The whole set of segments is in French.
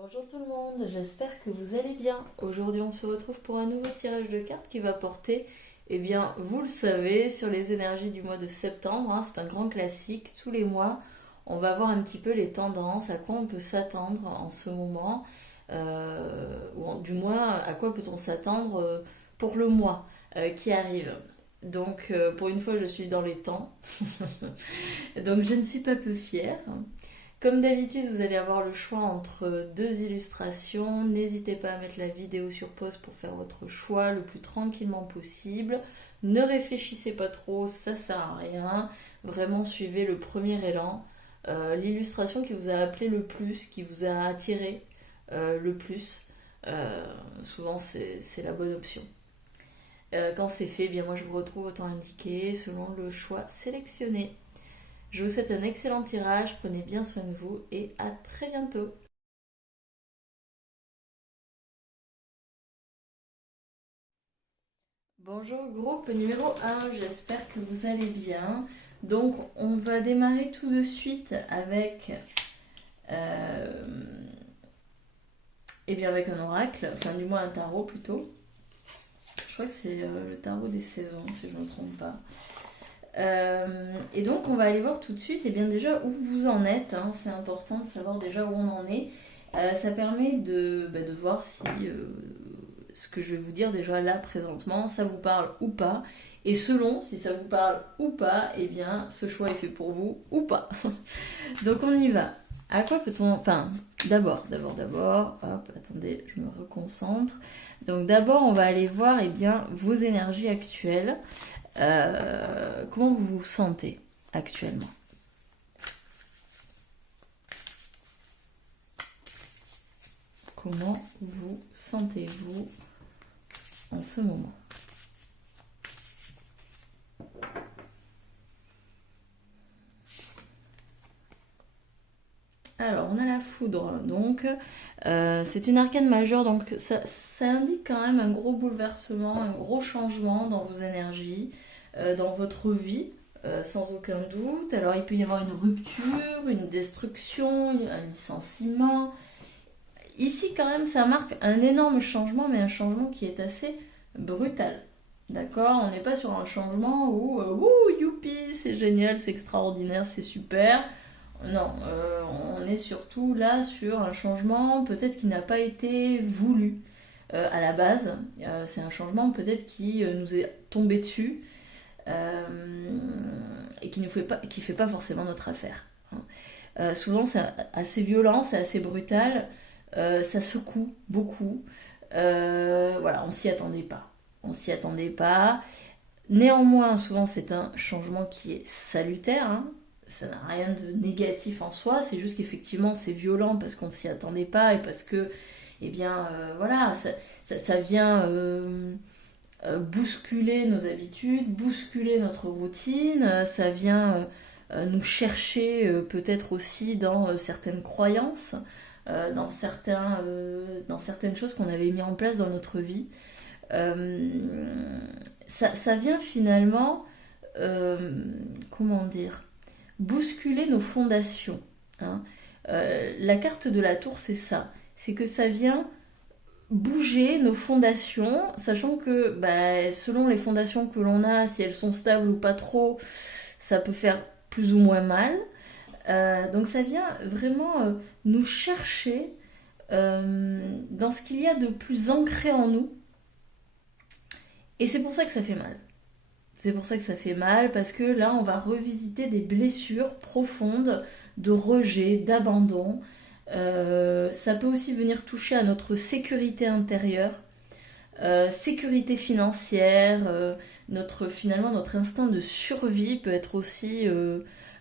Bonjour tout le monde, j'espère que vous allez bien. Aujourd'hui on se retrouve pour un nouveau tirage de cartes qui va porter, eh bien vous le savez, sur les énergies du mois de septembre, hein. C'est un grand classique, tous les mois on va voir un petit peu les tendances, à quoi on peut s'attendre en ce moment, du moins à quoi peut-on s'attendre pour le mois qui arrive. Donc pour une fois je suis dans les temps, donc je ne suis pas peu fière. Comme d'habitude, vous allez avoir le choix entre deux illustrations. N'hésitez pas à mettre la vidéo sur pause pour faire votre choix le plus tranquillement possible. Ne réfléchissez pas trop, ça sert à rien. Vraiment, suivez le premier élan. L'illustration qui vous a appelé le plus, qui vous a attiré le plus, souvent c'est la bonne option. Quand c'est fait, eh bien moi je vous retrouve au temps indiqué selon le choix sélectionné. Je vous souhaite un excellent tirage, prenez bien soin de vous et à très bientôt. Bonjour groupe numéro 1, j'espère que vous allez bien. Donc on va démarrer tout de suite avec, avec un oracle, enfin du moins un tarot plutôt. Je crois que c'est le tarot des saisons si je ne me trompe pas. Et donc on va aller voir tout de suite déjà où vous en êtes, hein. C'est important de savoir déjà où on en est. Ça permet de voir si ce que je vais vous dire déjà là présentement, ça vous parle ou pas. Et selon si ça vous parle ou pas, eh bien ce choix est fait pour vous ou pas. Donc on y va. À quoi peut-on... Enfin, d'abord, hop, attendez, je me reconcentre. Donc d'abord on va aller voir vos énergies actuelles. Comment vous vous sentez actuellement? Comment vous sentez-vous en ce moment? Alors, on a la foudre, donc c'est une arcane majeure, donc ça indique quand même un gros bouleversement, un gros changement dans vos énergies, dans votre vie, sans aucun doute. Alors, il peut y avoir une rupture, une destruction, un licenciement. Ici, quand même, ça marque un énorme changement, mais un changement qui est assez brutal. D'accord? On n'est pas sur un changement où, youpi, c'est génial, c'est extraordinaire, c'est super. Non, on est surtout là sur un changement peut-être qui n'a pas été voulu à la base. C'est un changement peut-être qui nous est tombé dessus et qui fait pas forcément notre affaire, hein. Souvent c'est assez violent, c'est assez brutal, ça secoue beaucoup. Voilà, on s'y attendait pas. On s'y attendait pas. Néanmoins, souvent c'est un changement qui est salutaire, hein. Ça n'a rien de négatif en soi, c'est juste qu'effectivement c'est violent parce qu'on ne s'y attendait pas et parce que, voilà, ça vient bousculer nos habitudes, bousculer notre routine, ça vient nous chercher peut-être aussi dans certaines croyances, dans certaines choses qu'on avait mis en place dans notre vie. Ça vient finalement, comment dire, bousculer nos fondations, hein. La carte de la tour, c'est ça. C'est que ça vient bouger nos fondations, sachant que selon les fondations que l'on a, si elles sont stables ou pas trop, ça peut faire plus ou moins mal. Donc ça vient vraiment nous chercher dans ce qu'il y a de plus ancré en nous. Et c'est pour ça que ça fait mal. C'est pour ça que ça fait mal, parce que là, on va revisiter des blessures profondes de rejet, d'abandon. Ça peut aussi venir toucher à notre sécurité intérieure, sécurité financière, finalement notre instinct de survie peut être aussi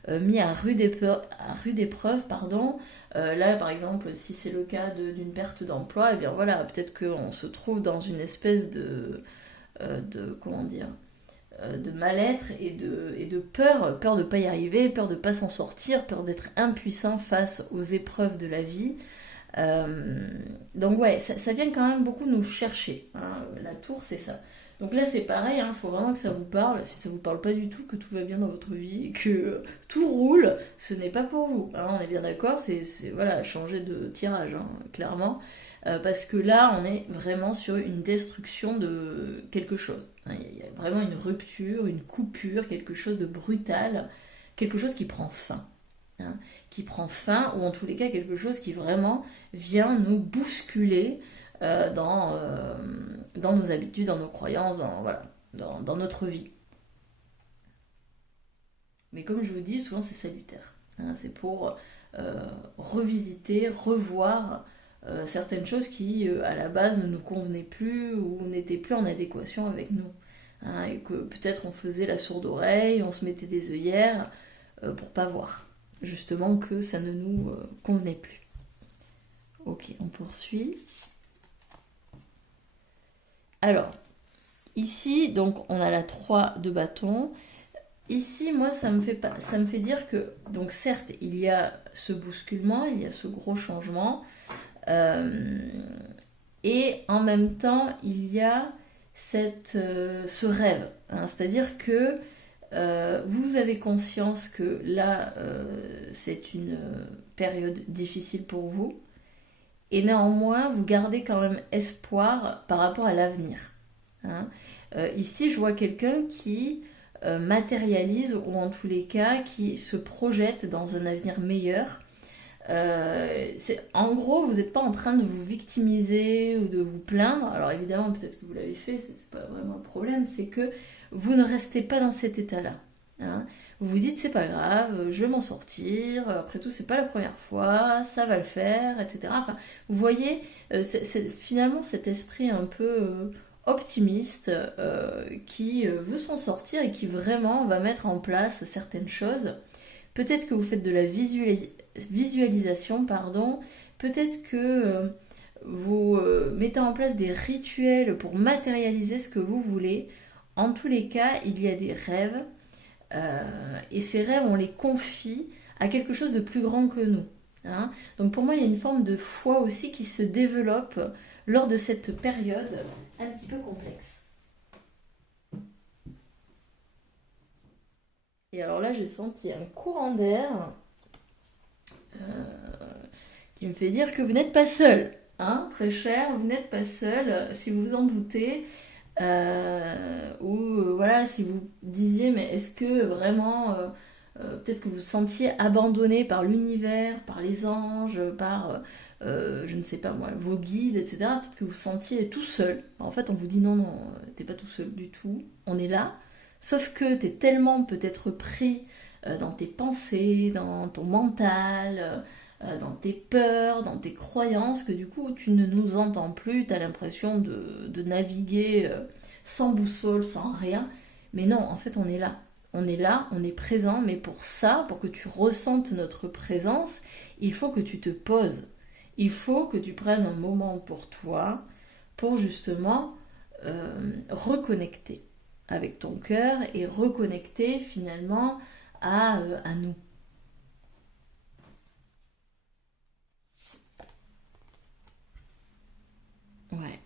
mis à rude épreuve, pardon. Là, par exemple, si c'est le cas d'une perte d'emploi, eh bien voilà, peut-être qu'on se trouve dans une espèce comment dire, de mal-être et de peur de ne pas y arriver, peur de ne pas s'en sortir, peur d'être impuissant face aux épreuves de la vie. Donc ouais, ça vient quand même beaucoup nous chercher, hein. La tour, c'est ça. Donc là, c'est pareil, il faut vraiment que ça vous parle. Si ça vous parle pas du tout, que tout va bien dans votre vie, que tout roule, ce n'est pas pour vous. On est bien d'accord, voilà, changer de tirage, clairement. Parce que là, on est vraiment sur une destruction de quelque chose. Il y a vraiment une rupture, une coupure, quelque chose de brutal, quelque chose qui prend fin. Qui prend fin, ou en tous les cas quelque chose qui vraiment vient nous bousculer dans nos habitudes, dans nos croyances, dans notre vie. Mais comme je vous dis, souvent c'est salutaire. C'est pour revisiter, revoir certaines choses qui, à la base, ne nous convenaient plus ou n'étaient plus en adéquation avec nous. Et que peut-être on faisait la sourde oreille, on se mettait des œillères pour pas voir. Justement que ça ne nous convenait plus. Ok, on poursuit. Alors, ici, donc on a la 3 de bâton. Ici, moi, ça me fait dire que, donc certes, il y a ce bousculement, il y a ce gros changement, et en même temps, il y a ce rêve. C'est-à-dire que vous avez conscience que là, c'est une période difficile pour vous, et néanmoins, vous gardez quand même espoir par rapport à l'avenir. Ici, je vois quelqu'un qui matérialise, ou en tous les cas, qui se projette dans un avenir meilleur. En gros, vous n'êtes pas en train de vous victimiser ou de vous plaindre. Alors évidemment, peut-être que vous l'avez fait, c'est pas vraiment un problème, c'est que vous ne restez pas dans cet état-là. Vous vous dites, c'est pas grave, je vais m'en sortir, après tout, c'est pas la première fois, ça va le faire, etc. Enfin, vous voyez, c'est finalement cet esprit un peu optimiste qui veut s'en sortir et qui vraiment va mettre en place certaines choses. Peut-être que vous faites de la visualisation, pardon. Peut-être que vous mettez en place des rituels pour matérialiser ce que vous voulez. En tous les cas, il y a des rêves. Et ces rêves, on les confie à quelque chose de plus grand que nous. Donc pour moi, il y a une forme de foi aussi qui se développe lors de cette période un petit peu complexe. Et alors là, j'ai senti un courant d'air qui me fait dire que vous n'êtes pas seul. Très cher, vous n'êtes pas seul, si vous vous en doutez. Voilà, si vous disiez, mais est-ce que vraiment, peut-être que vous vous sentiez abandonné par l'univers, par les anges, par, je ne sais pas moi, vos guides, etc. Peut-être que vous vous sentiez tout seul. En fait, on vous dit non, non, t'es pas tout seul du tout, on est là. Sauf que t'es tellement peut-être pris dans tes pensées, dans ton mental, dans tes peurs, dans tes croyances, que du coup tu ne nous entends plus, tu as l'impression de naviguer sans boussole, sans rien. Mais non, en fait on est là. On est là, on est présent, mais pour ça, pour que tu ressentes notre présence, il faut que tu te poses. Il faut que tu prennes un moment pour toi, pour justement reconnecter avec ton cœur et reconnecter finalement à nous. Ouais.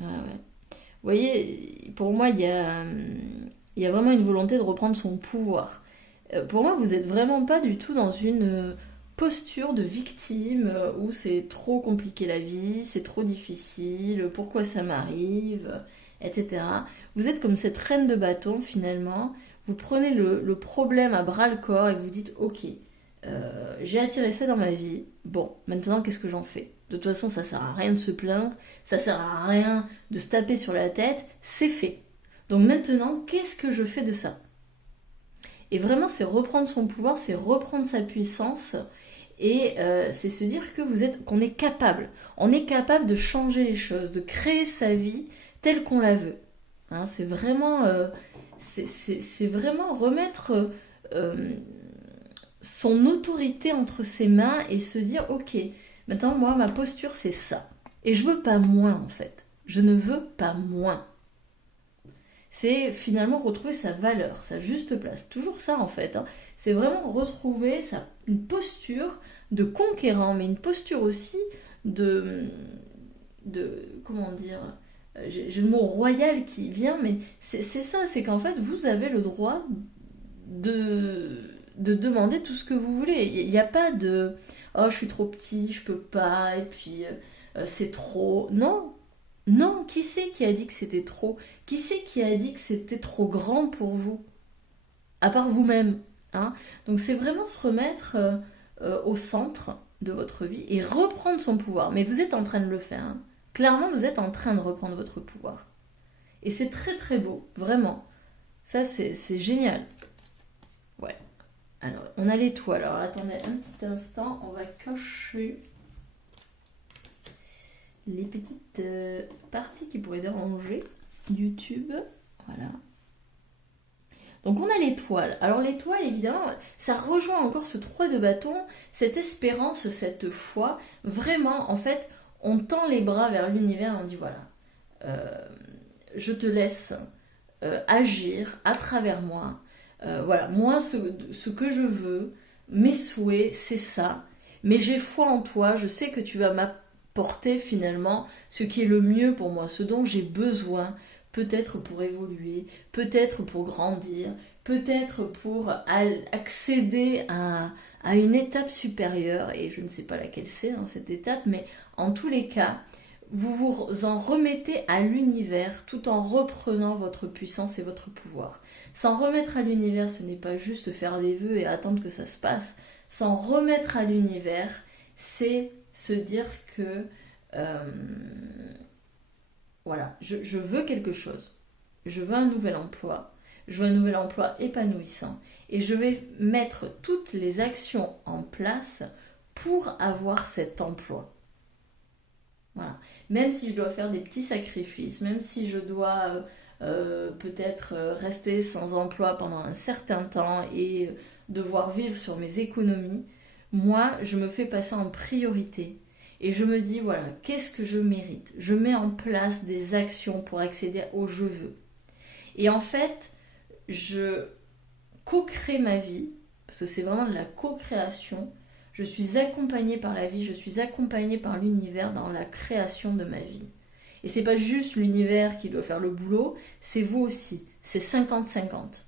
Ouais, ouais. Vous voyez, pour moi, il y a vraiment une volonté de reprendre son pouvoir. Pour moi, vous n'êtes vraiment pas du tout dans une posture de victime où c'est trop compliqué la vie, c'est trop difficile, pourquoi ça m'arrive, etc. Vous êtes comme cette reine de bâton finalement. Vous prenez le problème à bras le corps et vous dites ok, j'ai attiré ça dans ma vie. Bon, maintenant qu'est-ce que j'en fais? De toute façon, ça sert à rien de se plaindre, ça sert à rien de se taper sur la tête, c'est fait. Donc maintenant, qu'est-ce que je fais de ça? Et vraiment, c'est reprendre son pouvoir, c'est reprendre sa puissance, et c'est se dire que qu'on est capable. On est capable de changer les choses, de créer sa vie telle qu'on la veut. C'est vraiment, c'est vraiment remettre son autorité entre ses mains et se dire ok, maintenant moi ma posture c'est ça. Et je veux pas moins en fait. Je ne veux pas moins. C'est finalement retrouver sa valeur, sa juste place. Toujours ça en fait. C'est vraiment retrouver une posture de conquérant, mais une posture aussi de comment dire, j'ai le mot royal qui vient, mais c'est ça, c'est qu'en fait, vous avez le droit de, de demander tout ce que vous voulez. Il n'y a pas de oh, je suis trop petit, je peux pas, et puis c'est trop. Non, non, qui c'est qui a dit que c'était trop? Qui c'est qui a dit que c'était trop grand pour vous? À part vous-même. Hein. Donc c'est vraiment se remettre au centre de votre vie et reprendre son pouvoir. Mais vous êtes en train de le faire. Hein. Clairement, vous êtes en train de reprendre votre pouvoir. Et c'est très très beau, vraiment. Ça, c'est génial. Ouais. Alors, on a l'étoile. Alors, attendez un petit instant. On va cocher les petites parties qui pourraient déranger YouTube. Voilà. Donc, on a l'étoile. Alors, l'étoile, évidemment, ça rejoint encore ce 3 de bâton, cette espérance, cette foi. Vraiment, en fait, on tend les bras vers l'univers. On dit, voilà, je te laisse agir à travers moi. Voilà, moi, ce que je veux, mes souhaits, c'est ça. Mais j'ai foi en toi, je sais que tu vas m'apporter finalement ce qui est le mieux pour moi, ce dont j'ai besoin, peut-être pour évoluer, peut-être pour grandir, peut-être pour accéder à une étape supérieure, et je ne sais pas laquelle c'est, hein, cette étape, mais en tous les cas, vous vous en remettez à l'univers tout en reprenant votre puissance et votre pouvoir. S'en remettre à l'univers, ce n'est pas juste faire des vœux et attendre que ça se passe. S'en remettre à l'univers, c'est se dire que voilà, je veux quelque chose. Je veux un nouvel emploi. Je veux un nouvel emploi épanouissant. Et je vais mettre toutes les actions en place pour avoir cet emploi. Voilà. Même si je dois faire des petits sacrifices, même si je dois peut-être rester sans emploi pendant un certain temps et devoir vivre sur mes économies, moi, je me fais passer en priorité. Et je me dis, voilà, qu'est-ce que je mérite? Je mets en place des actions pour accéder au je veux. Et en fait, je co-crée ma vie, parce que c'est vraiment de la co-création. Je suis accompagnée par la vie, je suis accompagnée par l'univers dans la création de ma vie. Et c'est pas juste l'univers qui doit faire le boulot, c'est vous aussi. C'est 50-50.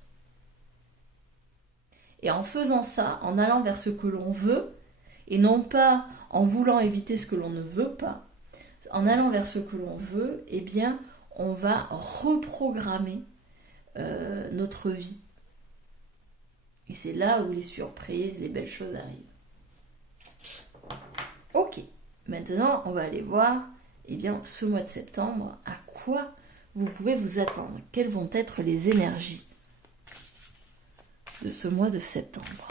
Et en faisant ça, en allant vers ce que l'on veut, et non pas en voulant éviter ce que l'on ne veut pas, en allant vers ce que l'on veut, eh bien, on va reprogrammer notre vie. Et c'est là où les surprises, les belles choses arrivent. Ok, maintenant on va aller voir eh bien, ce mois de septembre, à quoi vous pouvez vous attendre. Quelles vont être les énergies de ce mois de septembre.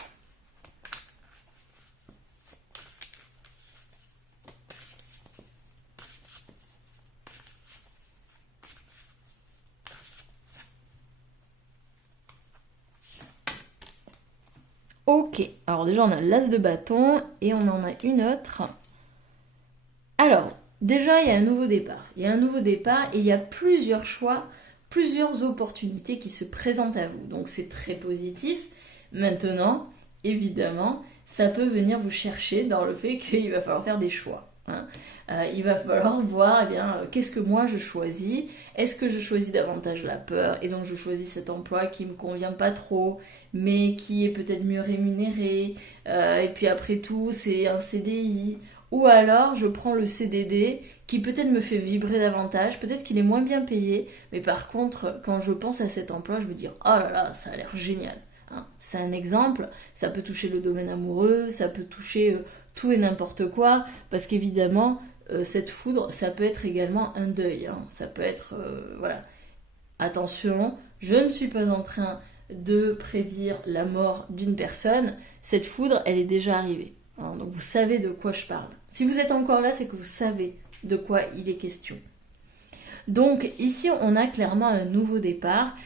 Ok, alors déjà on a l'as de bâton et on en a une autre. Alors, déjà il y a un nouveau départ. Il y a un nouveau départ et il y a plusieurs choix, plusieurs opportunités qui se présentent à vous. Donc c'est très positif. Maintenant, évidemment, ça peut venir vous chercher dans le fait qu'il va falloir faire des choix. Hein. Il va falloir voir, eh bien, qu'est-ce que moi je choisis? Est-ce que je choisis davantage la peur et donc je choisis cet emploi qui me convient pas trop, mais qui est peut-être mieux rémunéré, et puis après tout c'est un CDI, ou alors je prends le CDD qui peut-être me fait vibrer davantage, peut-être qu'il est moins bien payé, mais par contre quand je pense à cet emploi je me dis oh là là ça a l'air génial. Hein. C'est un exemple, ça peut toucher le domaine amoureux, ça peut toucher tout et n'importe quoi, parce qu'évidemment cette foudre, ça peut être également un deuil. Hein. Ça peut être, voilà. Attention, je ne suis pas en train de prédire la mort d'une personne. Cette foudre, elle est déjà arrivée. Hein. Donc vous savez de quoi je parle. Si vous êtes encore là, c'est que vous savez de quoi il est question. Donc ici, on a clairement un nouveau départ.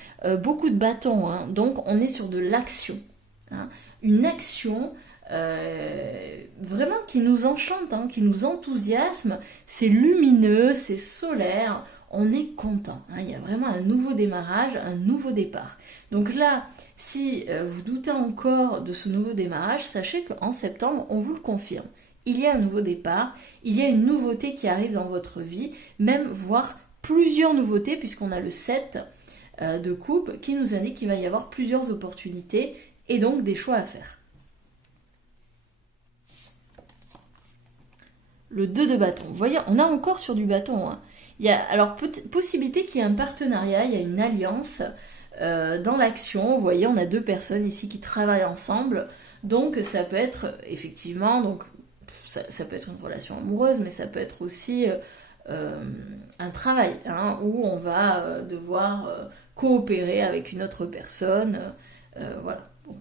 Beaucoup de bâtons. Hein. Donc on est sur de l'action. Hein. Une action... vraiment qui nous enchante, hein, qui nous enthousiasme, c'est lumineux, c'est solaire, on est content, hein, il y a vraiment un nouveau démarrage, un nouveau départ. Donc là, si vous doutez encore de ce nouveau démarrage, sachez qu'en septembre, on vous le confirme, il y a un nouveau départ, il y a une nouveauté qui arrive dans votre vie, même voire plusieurs nouveautés puisqu'on a le 7 de coupe qui nous indique qu'il va y avoir plusieurs opportunités et donc des choix à faire. Le 2 de bâton. Vous voyez, on a encore sur du bâton. Hein. Il y a alors possibilité qu'il y ait un partenariat, il y a une alliance dans l'action. Vous voyez, on a 2 personnes ici qui travaillent ensemble. Donc ça peut être effectivement, donc ça peut être une relation amoureuse, mais ça peut être aussi un travail hein, où on va devoir coopérer avec une autre personne. Voilà. Bon.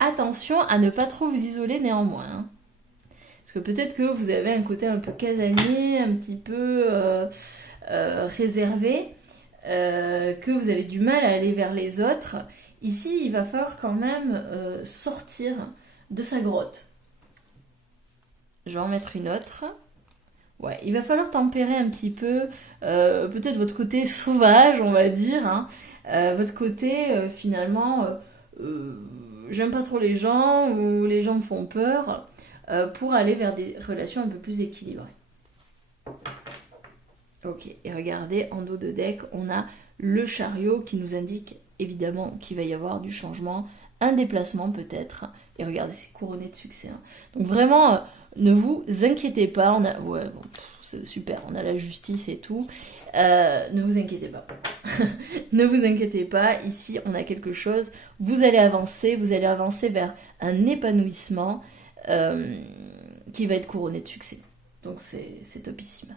Attention à ne pas trop vous isoler néanmoins. Hein. Parce que peut-être que vous avez un côté un peu casanier, un petit peu réservé, que vous avez du mal à aller vers les autres. Ici, il va falloir quand même sortir de sa grotte. Je vais en mettre une autre. Ouais, il va falloir tempérer un petit peu, peut-être votre côté sauvage, on va dire. Hein, votre côté, finalement, j'aime pas trop les gens ou les gens me font peur, pour aller vers des relations un peu plus équilibrées. Ok, et regardez, en dos de deck, on a le chariot qui nous indique évidemment qu'il va y avoir du changement, un déplacement peut-être. Et regardez, c'est couronné de succès. Hein. Donc vraiment, ne vous inquiétez pas. On a, ouais, bon, c'est super, on a la justice et tout. Ne vous inquiétez pas. Ne vous inquiétez pas. Ici, on a quelque chose. Vous allez avancer vers un épanouissement qui va être couronné de succès. Donc c'est topissime.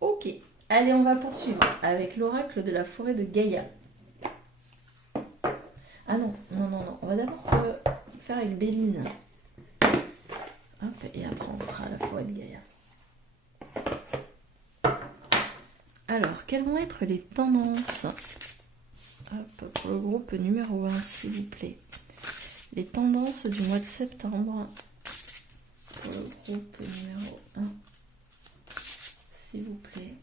Ok, allez, on va poursuivre avec l'oracle de la forêt de Gaïa. Ah non, on va d'abord faire avec Béline. Hop, et après on fera la forêt de Gaïa. Alors, quelles vont être les tendances? Hop, pour le groupe numéro 1, s'il vous plaît. Les tendances du mois de septembre. Pour le groupe numéro 1. S'il vous plaît.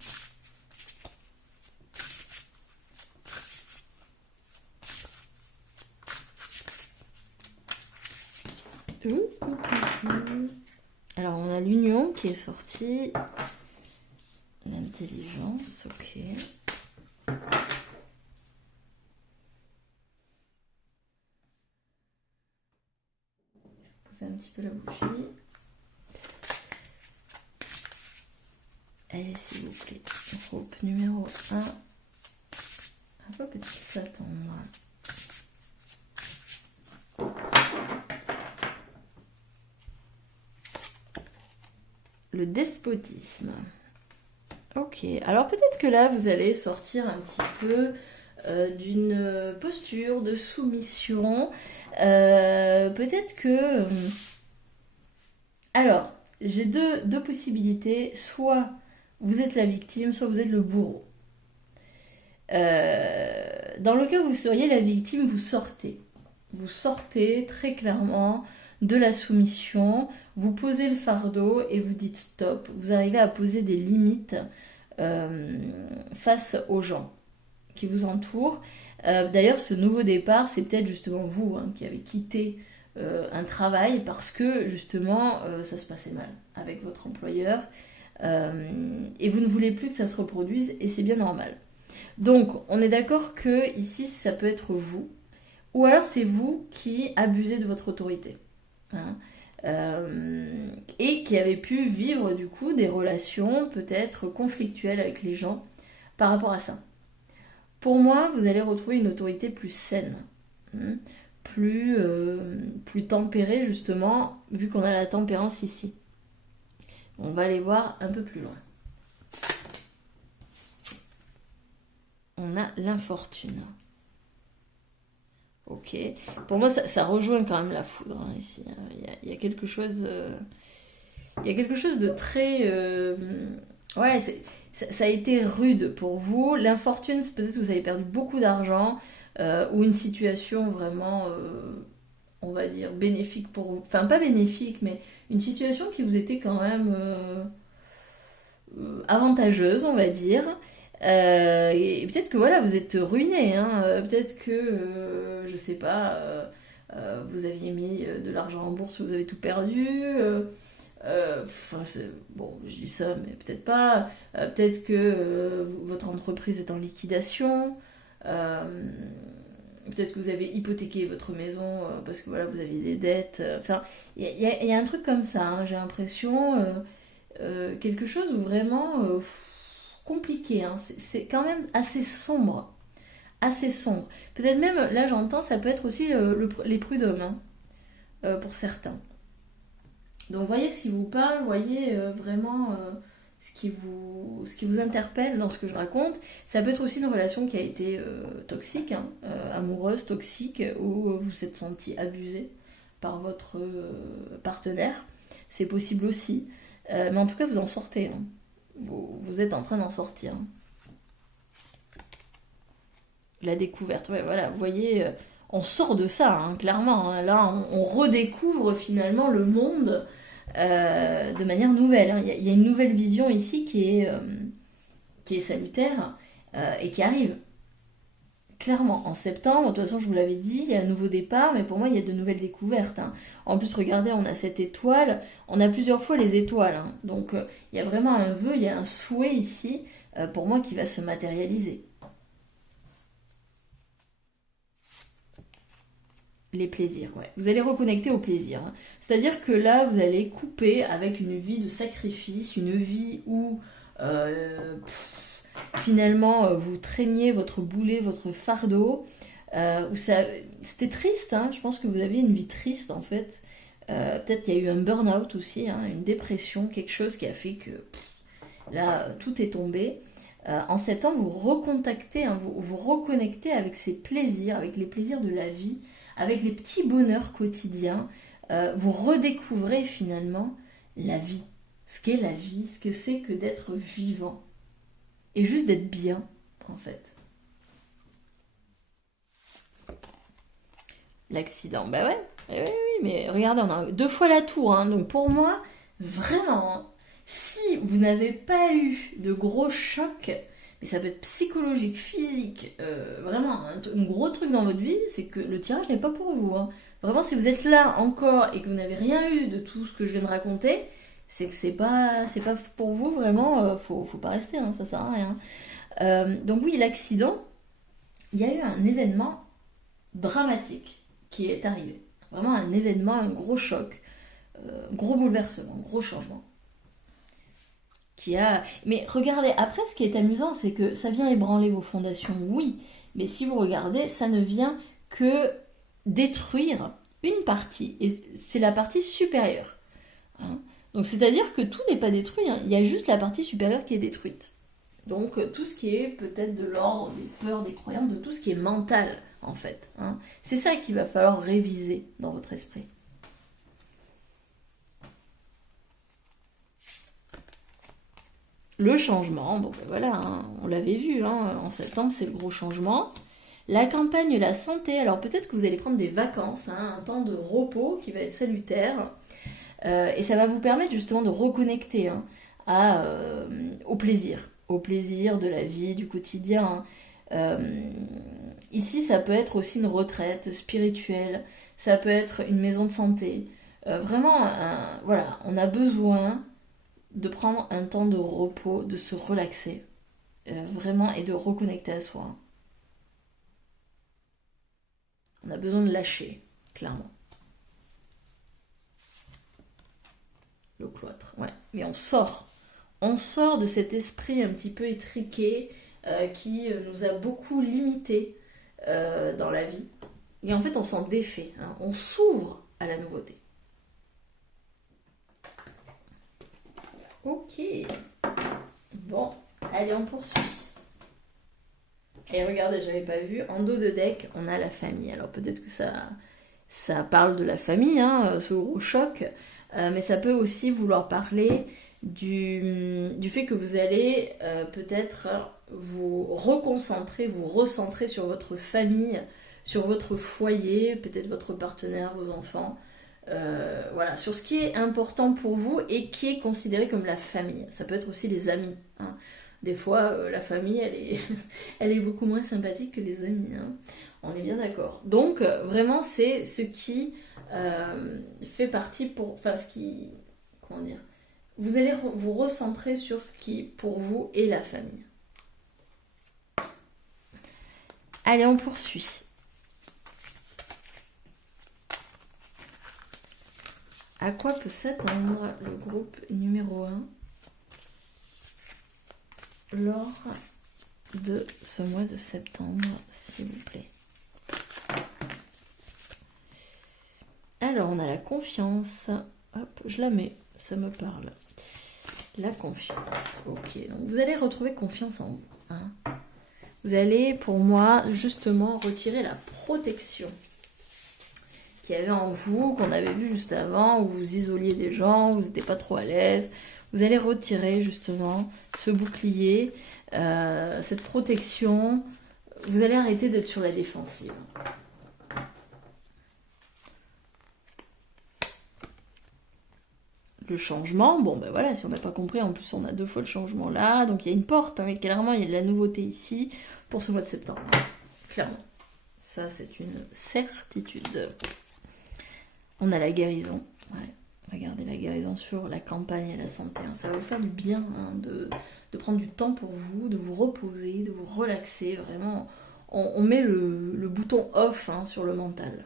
Alors, on a l'union qui est sortie. L'intelligence, ok. Je vais poser un petit peu la bougie. Allez, s'il vous plaît. Groupe numéro 1. Un peu petit s'attendre. Le despotisme. Ok, alors peut-être que là, vous allez sortir un petit peu d'une posture de soumission. Peut-être que... alors, j'ai deux possibilités. Soit vous êtes la victime, soit vous êtes le bourreau. Dans le cas où vous seriez la victime, vous sortez. Vous sortez très clairement de la soumission, vous posez le fardeau et vous dites stop. Vous arrivez à poser des limites face aux gens qui vous entourent. D'ailleurs, ce nouveau départ, c'est peut-être justement vous qui avez quitté un travail parce que justement ça se passait mal avec votre employeur et vous ne voulez plus que ça se reproduise et c'est bien normal. Donc, on est d'accord que ici, ça peut être vous ou alors c'est vous qui abusez de votre autorité. Hein, et qui avez pu vivre du coup des relations peut-être conflictuelles avec les gens par rapport à ça. Pour moi, vous allez retrouver une autorité plus saine, plus tempérée justement, vu qu'on a la tempérance ici. On va aller voir un peu plus loin. On a l'infortune. Ok. Pour moi, ça rejoint quand même la foudre hein, ici. Il y a quelque chose. Il y a quelque chose de très. Ouais, ça a été rude pour vous. L'infortune, c'est peut-être que vous avez perdu beaucoup d'argent ou une situation vraiment, on va dire, bénéfique pour vous. Enfin, pas bénéfique, mais une situation qui vous était quand même avantageuse, on va dire. Et peut-être que voilà, vous êtes ruiné, hein. Peut-être que, je sais pas, vous aviez mis de l'argent en bourse, vous avez tout perdu. Bon, je dis ça, mais peut-être pas. Peut-être que votre entreprise est en liquidation. Euh, Peut-être que vous avez hypothéqué votre maison parce que voilà, vous aviez des dettes. Enfin, il y a un truc comme ça, hein, j'ai l'impression. Quelque chose où vraiment compliqué. Hein. C'est quand même assez sombre. Assez sombre. Peut-être même, là j'entends, ça peut être aussi les prud'hommes, hein, pour certains. Donc voyez ce qui vous parle, voyez vraiment ce qui vous interpelle dans ce que je raconte. Ça peut être aussi une relation qui a été toxique, hein, amoureuse, toxique, où vous vous êtes senti abusé par votre partenaire. C'est possible aussi. Mais en tout cas, vous en sortez. Hein. Vous êtes en train d'en sortir. Hein. La découverte, ouais, voilà, vous voyez, on sort de ça, hein, clairement. Hein. Là, on redécouvre finalement le monde de manière nouvelle. Hein. Il y a une nouvelle vision ici qui est salutaire et qui arrive. Clairement, en septembre, de toute façon, je vous l'avais dit, il y a un nouveau départ, mais pour moi, il y a de nouvelles découvertes. Hein. En plus, regardez, on a cette étoile, on a plusieurs fois les étoiles. Hein. Donc, il y a vraiment un vœu, il y a un souhait ici, pour moi, qui va se matérialiser. Les plaisirs, ouais. Vous allez reconnecter au plaisir. Hein. C'est-à-dire que là, vous allez couper avec une vie de sacrifice, une vie où finalement vous traîniez votre boulet, votre fardeau. Où c'était triste, hein. Je pense que vous aviez une vie triste en fait. Peut-être qu'il y a eu un burn-out aussi, hein, une dépression, quelque chose qui a fait que là, tout est tombé. En septembre, vous recontactez, hein, vous reconnectez avec ces plaisirs, avec les plaisirs de la vie, avec les petits bonheurs quotidiens. Vous redécouvrez finalement la vie, ce qu'est la vie, ce que c'est que d'être vivant. Et juste d'être bien, en fait. L'accident, bah ouais, oui, oui, mais regardez, on a 2 fois la tour, hein, donc pour moi, vraiment, hein, si vous n'avez pas eu de gros chocs, mais ça peut être psychologique, physique, vraiment un gros truc dans votre vie, c'est que le tirage n'est pas pour vous. Hein. Vraiment, si vous êtes là encore et que vous n'avez rien eu de tout ce que je viens de raconter, c'est que c'est pas pour vous vraiment, faut pas rester, hein, ça sert à rien. Donc oui, l'accident, il y a eu un événement dramatique qui est arrivé. Vraiment un événement, un gros choc, un gros bouleversement, un gros changement. Mais regardez, après ce qui est amusant, c'est que ça vient ébranler vos fondations, oui, mais si vous regardez, ça ne vient que détruire une partie, et c'est la partie supérieure. Hein. Donc c'est-à-dire que tout n'est pas détruit, hein. Il y a juste la partie supérieure qui est détruite. Donc tout ce qui est peut-être de l'ordre des peurs, des croyances, de tout ce qui est mental en fait. Hein. C'est ça qu'il va falloir réviser dans votre esprit. Le changement, bon ben voilà, hein, on l'avait vu, hein, en septembre c'est le gros changement. La campagne, la santé, alors peut-être que vous allez prendre des vacances, hein, un temps de repos qui va être salutaire. Et ça va vous permettre justement de reconnecter, hein, au plaisir de la vie, du quotidien. Hein. Ici, ça peut être aussi une retraite spirituelle, ça peut être une maison de santé. Vraiment, voilà, on a besoin de prendre un temps de repos, de se relaxer, vraiment, et de reconnecter à soi. On a besoin de lâcher, clairement. Le cloître, ouais. Mais on sort. On sort de cet esprit un petit peu étriqué qui nous a beaucoup limités dans la vie. Et en fait, on s'en défait. Hein. On s'ouvre à la nouveauté. Ok. Bon, allez, on poursuit. Et regardez, j'avais pas vu, en dos de deck, on a la famille. Alors peut-être que ça parle de la famille, hein, ce gros choc. Mais ça peut aussi vouloir parler du fait que vous allez peut-être vous reconcentrer, vous recentrer sur votre famille, sur votre foyer, peut-être votre partenaire, vos enfants. Voilà, sur ce qui est important pour vous et qui est considéré comme la famille. Ça peut être aussi les amis. Hein. Des fois, la famille, elle est beaucoup moins sympathique que les amis. Hein. On est bien d'accord. Donc, vraiment, c'est ce qui fait partie ce qui comment dire, vous allez vous recentrer sur ce qui, pour vous, est la famille. Allez, on poursuit. À quoi peut s'attendre le groupe numéro 1 lors de ce mois de septembre, s'il vous plaît? Alors, on a la confiance. Hop, je la mets, ça me parle. La confiance. Ok, donc vous allez retrouver confiance en vous. Hein. Vous allez, pour moi, justement, retirer la protection qu'il y avait en vous, qu'on avait vu juste avant, où vous isoliez des gens, vous n'étiez pas trop à l'aise. Vous allez retirer, justement, ce bouclier, cette protection. Vous allez arrêter d'être sur la défensive. Le changement, bon ben voilà, si on n'a pas compris, en plus on a 2 fois le changement là, donc il y a une porte, hein, et clairement il y a de la nouveauté ici pour ce mois de septembre, clairement. Ça c'est une certitude. On a la guérison, ouais. Regardez la guérison sur la campagne et la santé, hein. Ça va vous faire du bien hein, de prendre du temps pour vous, de vous reposer, de vous relaxer, vraiment. On met le bouton off hein, sur le mental.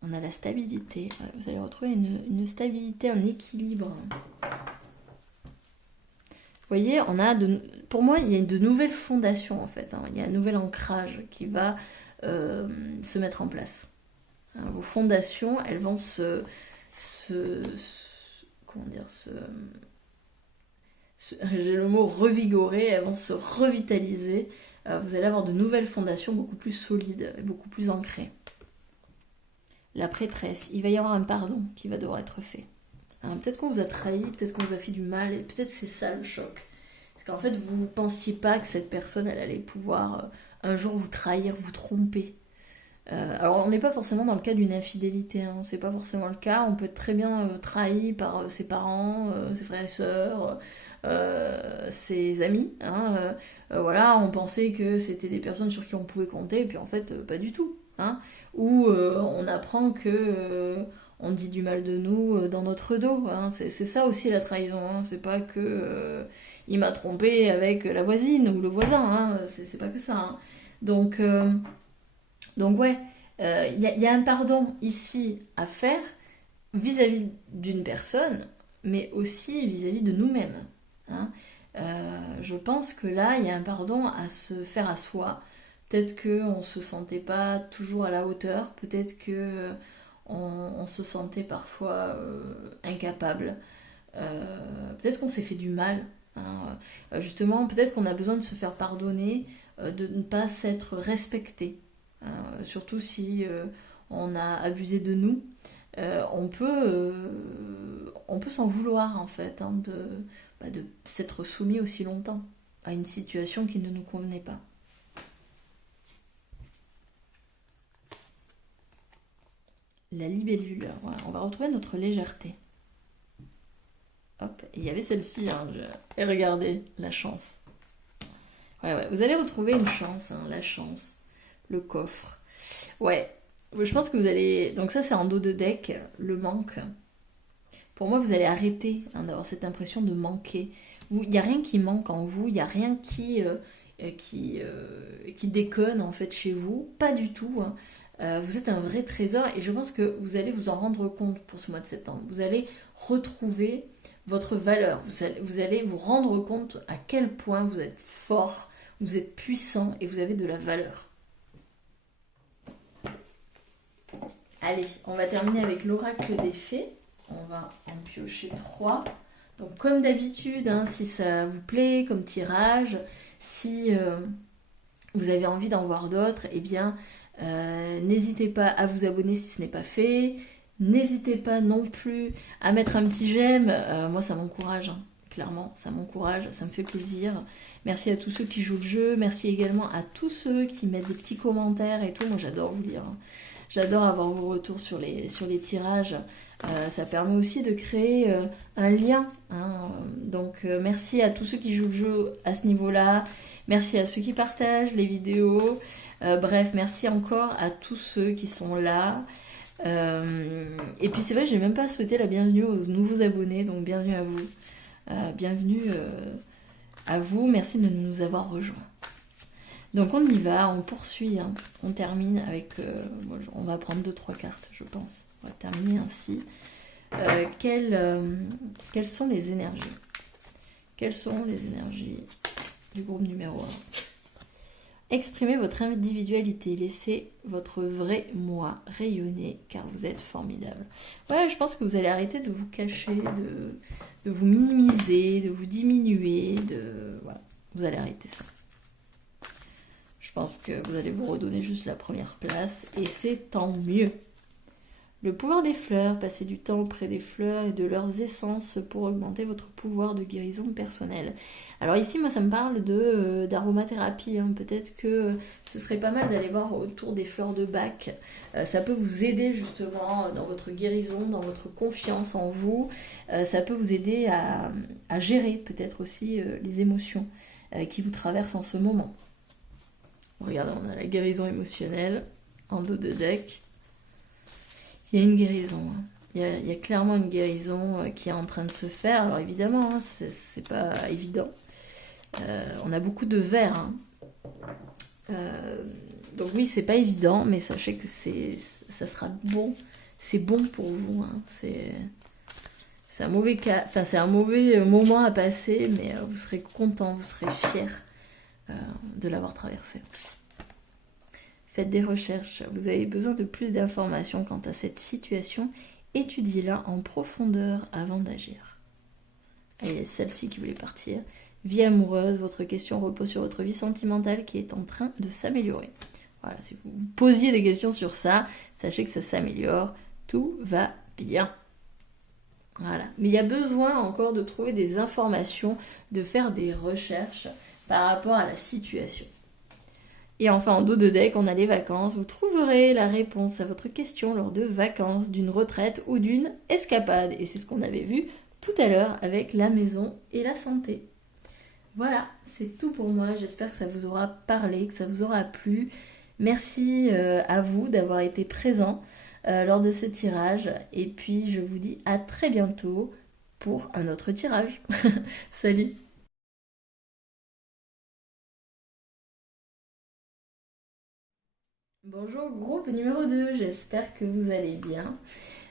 On a la stabilité. Vous allez retrouver une stabilité, un équilibre. Vous voyez, on a pour moi, il y a de nouvelles fondations en fait. Hein. Il y a un nouvel ancrage qui va se mettre en place. Hein, vos fondations, elles vont comment dire, j'ai le mot revigorer, elles vont se revitaliser. Vous allez avoir de nouvelles fondations beaucoup plus solides, beaucoup plus ancrées. La prêtresse, il va y avoir un pardon qui va devoir être fait. Peut-être qu'on vous a trahi, peut-être qu'on vous a fait du mal, et peut-être c'est ça le choc. Parce qu'en fait, vous ne pensiez pas que cette personne, elle allait pouvoir un jour vous trahir, vous tromper. Alors, on n'est pas forcément dans le cas d'une infidélité, hein, c'est pas forcément le cas. On peut être très bien trahi par ses parents, ses frères et sœurs, ses amis. Hein, voilà, on pensait que c'était des personnes sur qui on pouvait compter, et puis en fait, pas du tout. Hein, où on apprend que on dit du mal de nous dans notre dos. Hein, c'est ça aussi la trahison. Hein, c'est pas que il m'a trompé avec la voisine ou le voisin. Hein, c'est pas que ça. Hein. Donc ouais, il y a un pardon ici à faire vis-à-vis d'une personne, mais aussi vis-à-vis de nous-mêmes. Hein. Je pense que là, il y a un pardon à se faire à soi. Peut-être qu'on ne se sentait pas toujours à la hauteur, peut-être qu'on se sentait parfois incapable, peut-être qu'on s'est fait du mal. Hein. Justement, peut-être qu'on a besoin de se faire pardonner, de ne pas s'être respecté. Hein. Surtout si on a abusé de nous, on peut s'en vouloir en fait, hein, de s'être soumis aussi longtemps à une situation qui ne nous convenait pas. La libellule, voilà, on va retrouver notre légèreté. Hop, il y avait celle-ci, hein, et regardez, la chance. Ouais, vous allez retrouver une chance, hein, la chance, le coffre. Ouais, je pense que vous allez... Donc ça, c'est en dos de deck, le manque. Pour moi, vous allez arrêter hein, d'avoir cette impression de manquer. Il n'y a rien qui manque en vous, il n'y a rien qui déconne en fait chez vous, pas du tout. Hein. Vous êtes un vrai trésor et je pense que vous allez vous en rendre compte pour ce mois de septembre. Vous allez retrouver votre valeur. Vous allez vous rendre compte à quel point vous êtes fort, vous êtes puissant et vous avez de la valeur. Allez, on va terminer avec l'oracle des fées. On va en piocher 3. Donc comme d'habitude, hein, si ça vous plaît comme tirage, si vous avez envie d'en voir d'autres, eh bien... n'hésitez pas à vous abonner si ce n'est pas fait. N'hésitez pas non plus à mettre un petit j'aime. Moi, ça m'encourage. Hein. Clairement, ça m'encourage. Ça me fait plaisir. Merci à tous ceux qui jouent le jeu. Merci également à tous ceux qui mettent des petits commentaires et tout. Moi, j'adore vous lire. Hein. J'adore avoir vos retours sur les tirages. Ça permet aussi de créer un lien. Hein. Donc, merci à tous ceux qui jouent le jeu à ce niveau-là. Merci à ceux qui partagent les vidéos. Bref, merci encore à tous ceux qui sont là. Et puis c'est vrai, j'ai même pas souhaité la bienvenue aux nouveaux abonnés, donc bienvenue à vous. Bienvenue à vous, merci de nous avoir rejoints. Donc on y va, on poursuit, hein. On termine avec... on va prendre 2-3 cartes, je pense. On va terminer ainsi. Quelles sont les énergies? Quelles sont les énergies du groupe numéro 1? Exprimez votre individualité, laissez votre vrai moi rayonner car vous êtes formidable. Ouais, je pense que vous allez arrêter de vous cacher, de vous minimiser, de vous diminuer, voilà. Vous allez arrêter ça. Je pense que vous allez vous redonner juste la première place et c'est tant mieux. Le pouvoir des fleurs, passez du temps auprès des fleurs et de leurs essences pour augmenter votre pouvoir de guérison personnelle. Alors ici, moi, ça me parle d'aromathérapie. Hein. Peut-être que ce serait pas mal d'aller voir autour des fleurs de Bach. Ça peut vous aider justement dans votre guérison, dans votre confiance en vous. Ça peut vous aider à gérer peut-être aussi les émotions qui vous traversent en ce moment. Regardez, on a la guérison émotionnelle en dos de deck. Il y a une guérison. Hein. Il y a clairement une guérison qui est en train de se faire. Alors évidemment, hein, c'est pas évident. On a beaucoup de verre. Hein. Donc oui, c'est pas évident, mais sachez que ça sera bon. C'est bon pour vous. Hein. C'est un mauvais cas. Enfin, c'est un mauvais moment à passer, mais vous serez content, vous serez fier de l'avoir traversé. Faites des recherches, vous avez besoin de plus d'informations quant à cette situation, étudiez-la en profondeur avant d'agir. Et celle-ci qui voulait partir. Vie amoureuse, votre question repose sur votre vie sentimentale qui est en train de s'améliorer. Voilà, si vous posiez des questions sur ça, sachez que ça s'améliore, tout va bien. Voilà, mais il y a besoin encore de trouver des informations, de faire des recherches par rapport à la situation. Et enfin, en dos de deck, on a les vacances. Vous trouverez la réponse à votre question lors de vacances, d'une retraite ou d'une escapade. Et c'est ce qu'on avait vu tout à l'heure avec la maison et la santé. Voilà, c'est tout pour moi. J'espère que ça vous aura parlé, que ça vous aura plu. Merci à vous d'avoir été présents lors de ce tirage. Et puis, je vous dis à très bientôt pour un autre tirage. Salut! Bonjour groupe numéro 2, j'espère que vous allez bien.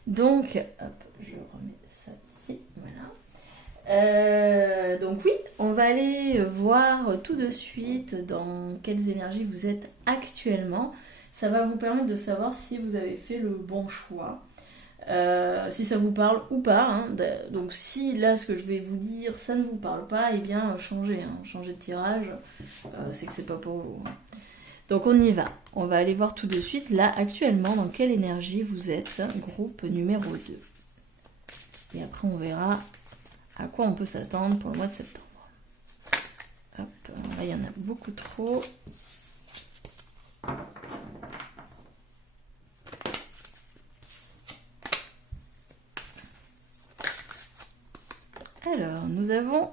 Donc, hop, je remets ça ici, voilà. Donc oui, on va aller voir tout de suite dans quelles énergies vous êtes actuellement. Ça va vous permettre de savoir si vous avez fait le bon choix, si ça vous parle ou pas. Hein. Donc si là ce que je vais vous dire ça ne vous parle pas, eh bien changez, hein, changez de tirage, c'est que c'est pas pour vous. Hein. Donc on y va. On va aller voir tout de suite, là, actuellement, dans quelle énergie vous êtes, groupe numéro 2. Et après, on verra à quoi on peut s'attendre pour le mois de septembre. Hop, là, il y en a beaucoup trop. Alors, nous avons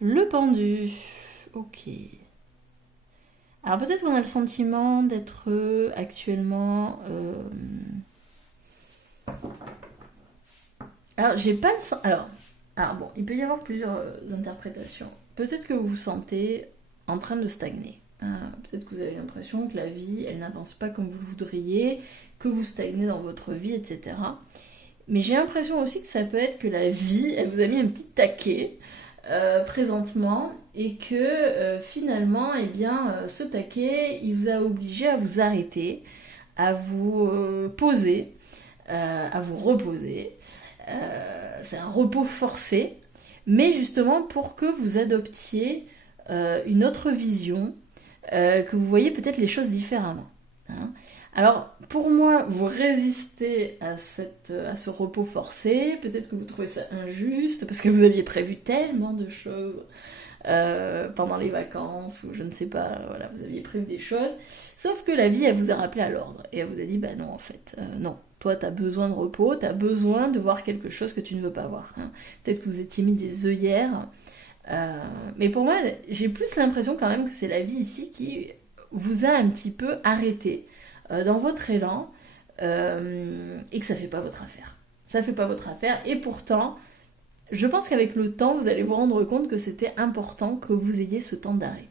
le pendu. Ok. Alors peut-être qu'on a le sentiment d'être actuellement... Alors j'ai pas le... Alors bon, il peut y avoir plusieurs interprétations. Peut-être que vous vous sentez en train de stagner. Peut-être que vous avez l'impression que la vie, elle n'avance pas comme vous le voudriez, que vous stagnez dans votre vie, etc. Mais j'ai l'impression aussi que ça peut être que la vie, elle vous a mis un petit taquet présentement et que finalement, eh bien, ce taquet, il vous a obligé à vous arrêter, à vous poser, à vous reposer. C'est un repos forcé, mais justement pour que vous adoptiez une autre vision, que vous voyez peut-être les choses différemment. Hein. Alors, pour moi, vous résistez à ce repos forcé, peut-être que vous trouvez ça injuste, parce que vous aviez prévu tellement de choses pendant les vacances, ou je ne sais pas, voilà, vous aviez prévu des choses, sauf que la vie, elle vous a rappelé à l'ordre, et elle vous a dit, bah non, en fait, non. Toi, tu as besoin de repos, tu as besoin de voir quelque chose que tu ne veux pas voir. Hein. Peut-être que vous étiez mis des œillères, mais pour moi, j'ai plus l'impression quand même que c'est la vie ici qui vous a un petit peu arrêté dans votre élan, et que ça fait pas votre affaire. Ça fait pas votre affaire, et pourtant, je pense qu'avec le temps, vous allez vous rendre compte que c'était important que vous ayez ce temps d'arrêt.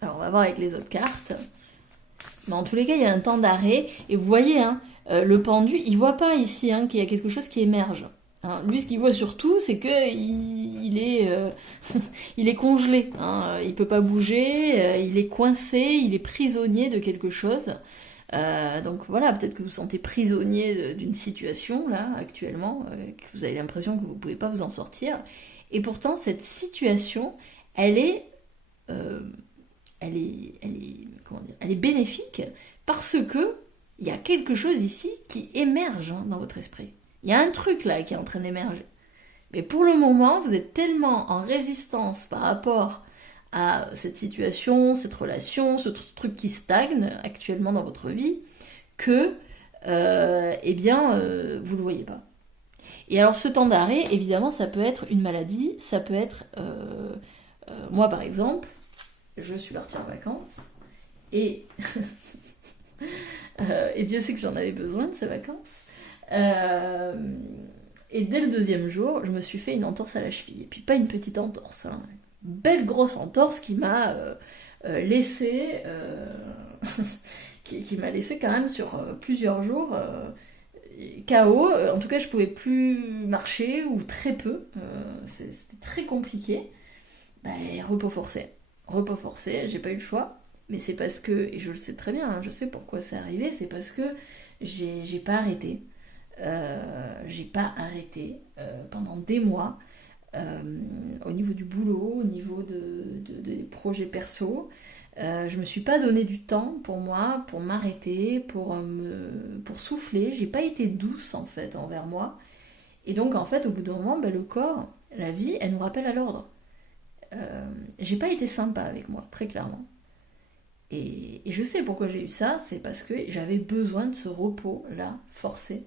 Alors, on va voir avec les autres cartes. Mais en tous les cas, il y a un temps d'arrêt. Et vous voyez, hein, le pendu, il voit pas ici qu'il y a quelque chose qui émerge. Hein. Lui, ce qu'il voit surtout, c'est qu'il est, il est congelé. Hein. Il peut pas bouger, il est coincé, il est prisonnier de quelque chose. Donc voilà, peut-être que vous vous sentez prisonnier d'une situation, là, actuellement, que vous avez l'impression que vous ne pouvez pas vous en sortir. Et pourtant, cette situation, elle est comment dire, elle est bénéfique parce que il y a quelque chose ici qui émerge dans votre esprit. Il y a un truc là qui est en train d'émerger. Mais pour le moment, vous êtes tellement en résistance par rapport à cette situation, cette relation, ce truc qui stagne actuellement dans votre vie, que, vous le voyez pas. Et alors ce temps d'arrêt, évidemment, ça peut être une maladie, ça peut être, moi par exemple, je suis partie en vacances, et, et Dieu sait que j'en avais besoin de ces vacances, et dès le deuxième jour, je me suis fait une entorse à la cheville, et puis pas une petite entorse, hein, belle grosse entorse qui m'a laissé qui m'a laissé quand même sur plusieurs jours KO. En tout cas, je pouvais plus marcher ou très peu. C'était très compliqué. Repos forcé, j'ai pas eu le choix. Mais c'est parce que, et je le sais très bien, hein, je sais pourquoi c'est arrivé, c'est parce que j'ai pas arrêté. Pendant des mois. Au niveau du boulot, au niveau des projets perso. Je me suis pas donné du temps pour moi, pour m'arrêter, pour souffler. J'ai pas été douce en fait envers moi. Et donc en fait au bout d'un moment, le corps, la vie, elle nous rappelle à l'ordre. J'ai pas été sympa avec moi, très clairement. Et je sais pourquoi j'ai eu ça, c'est parce que j'avais besoin de ce repos-là, forcé,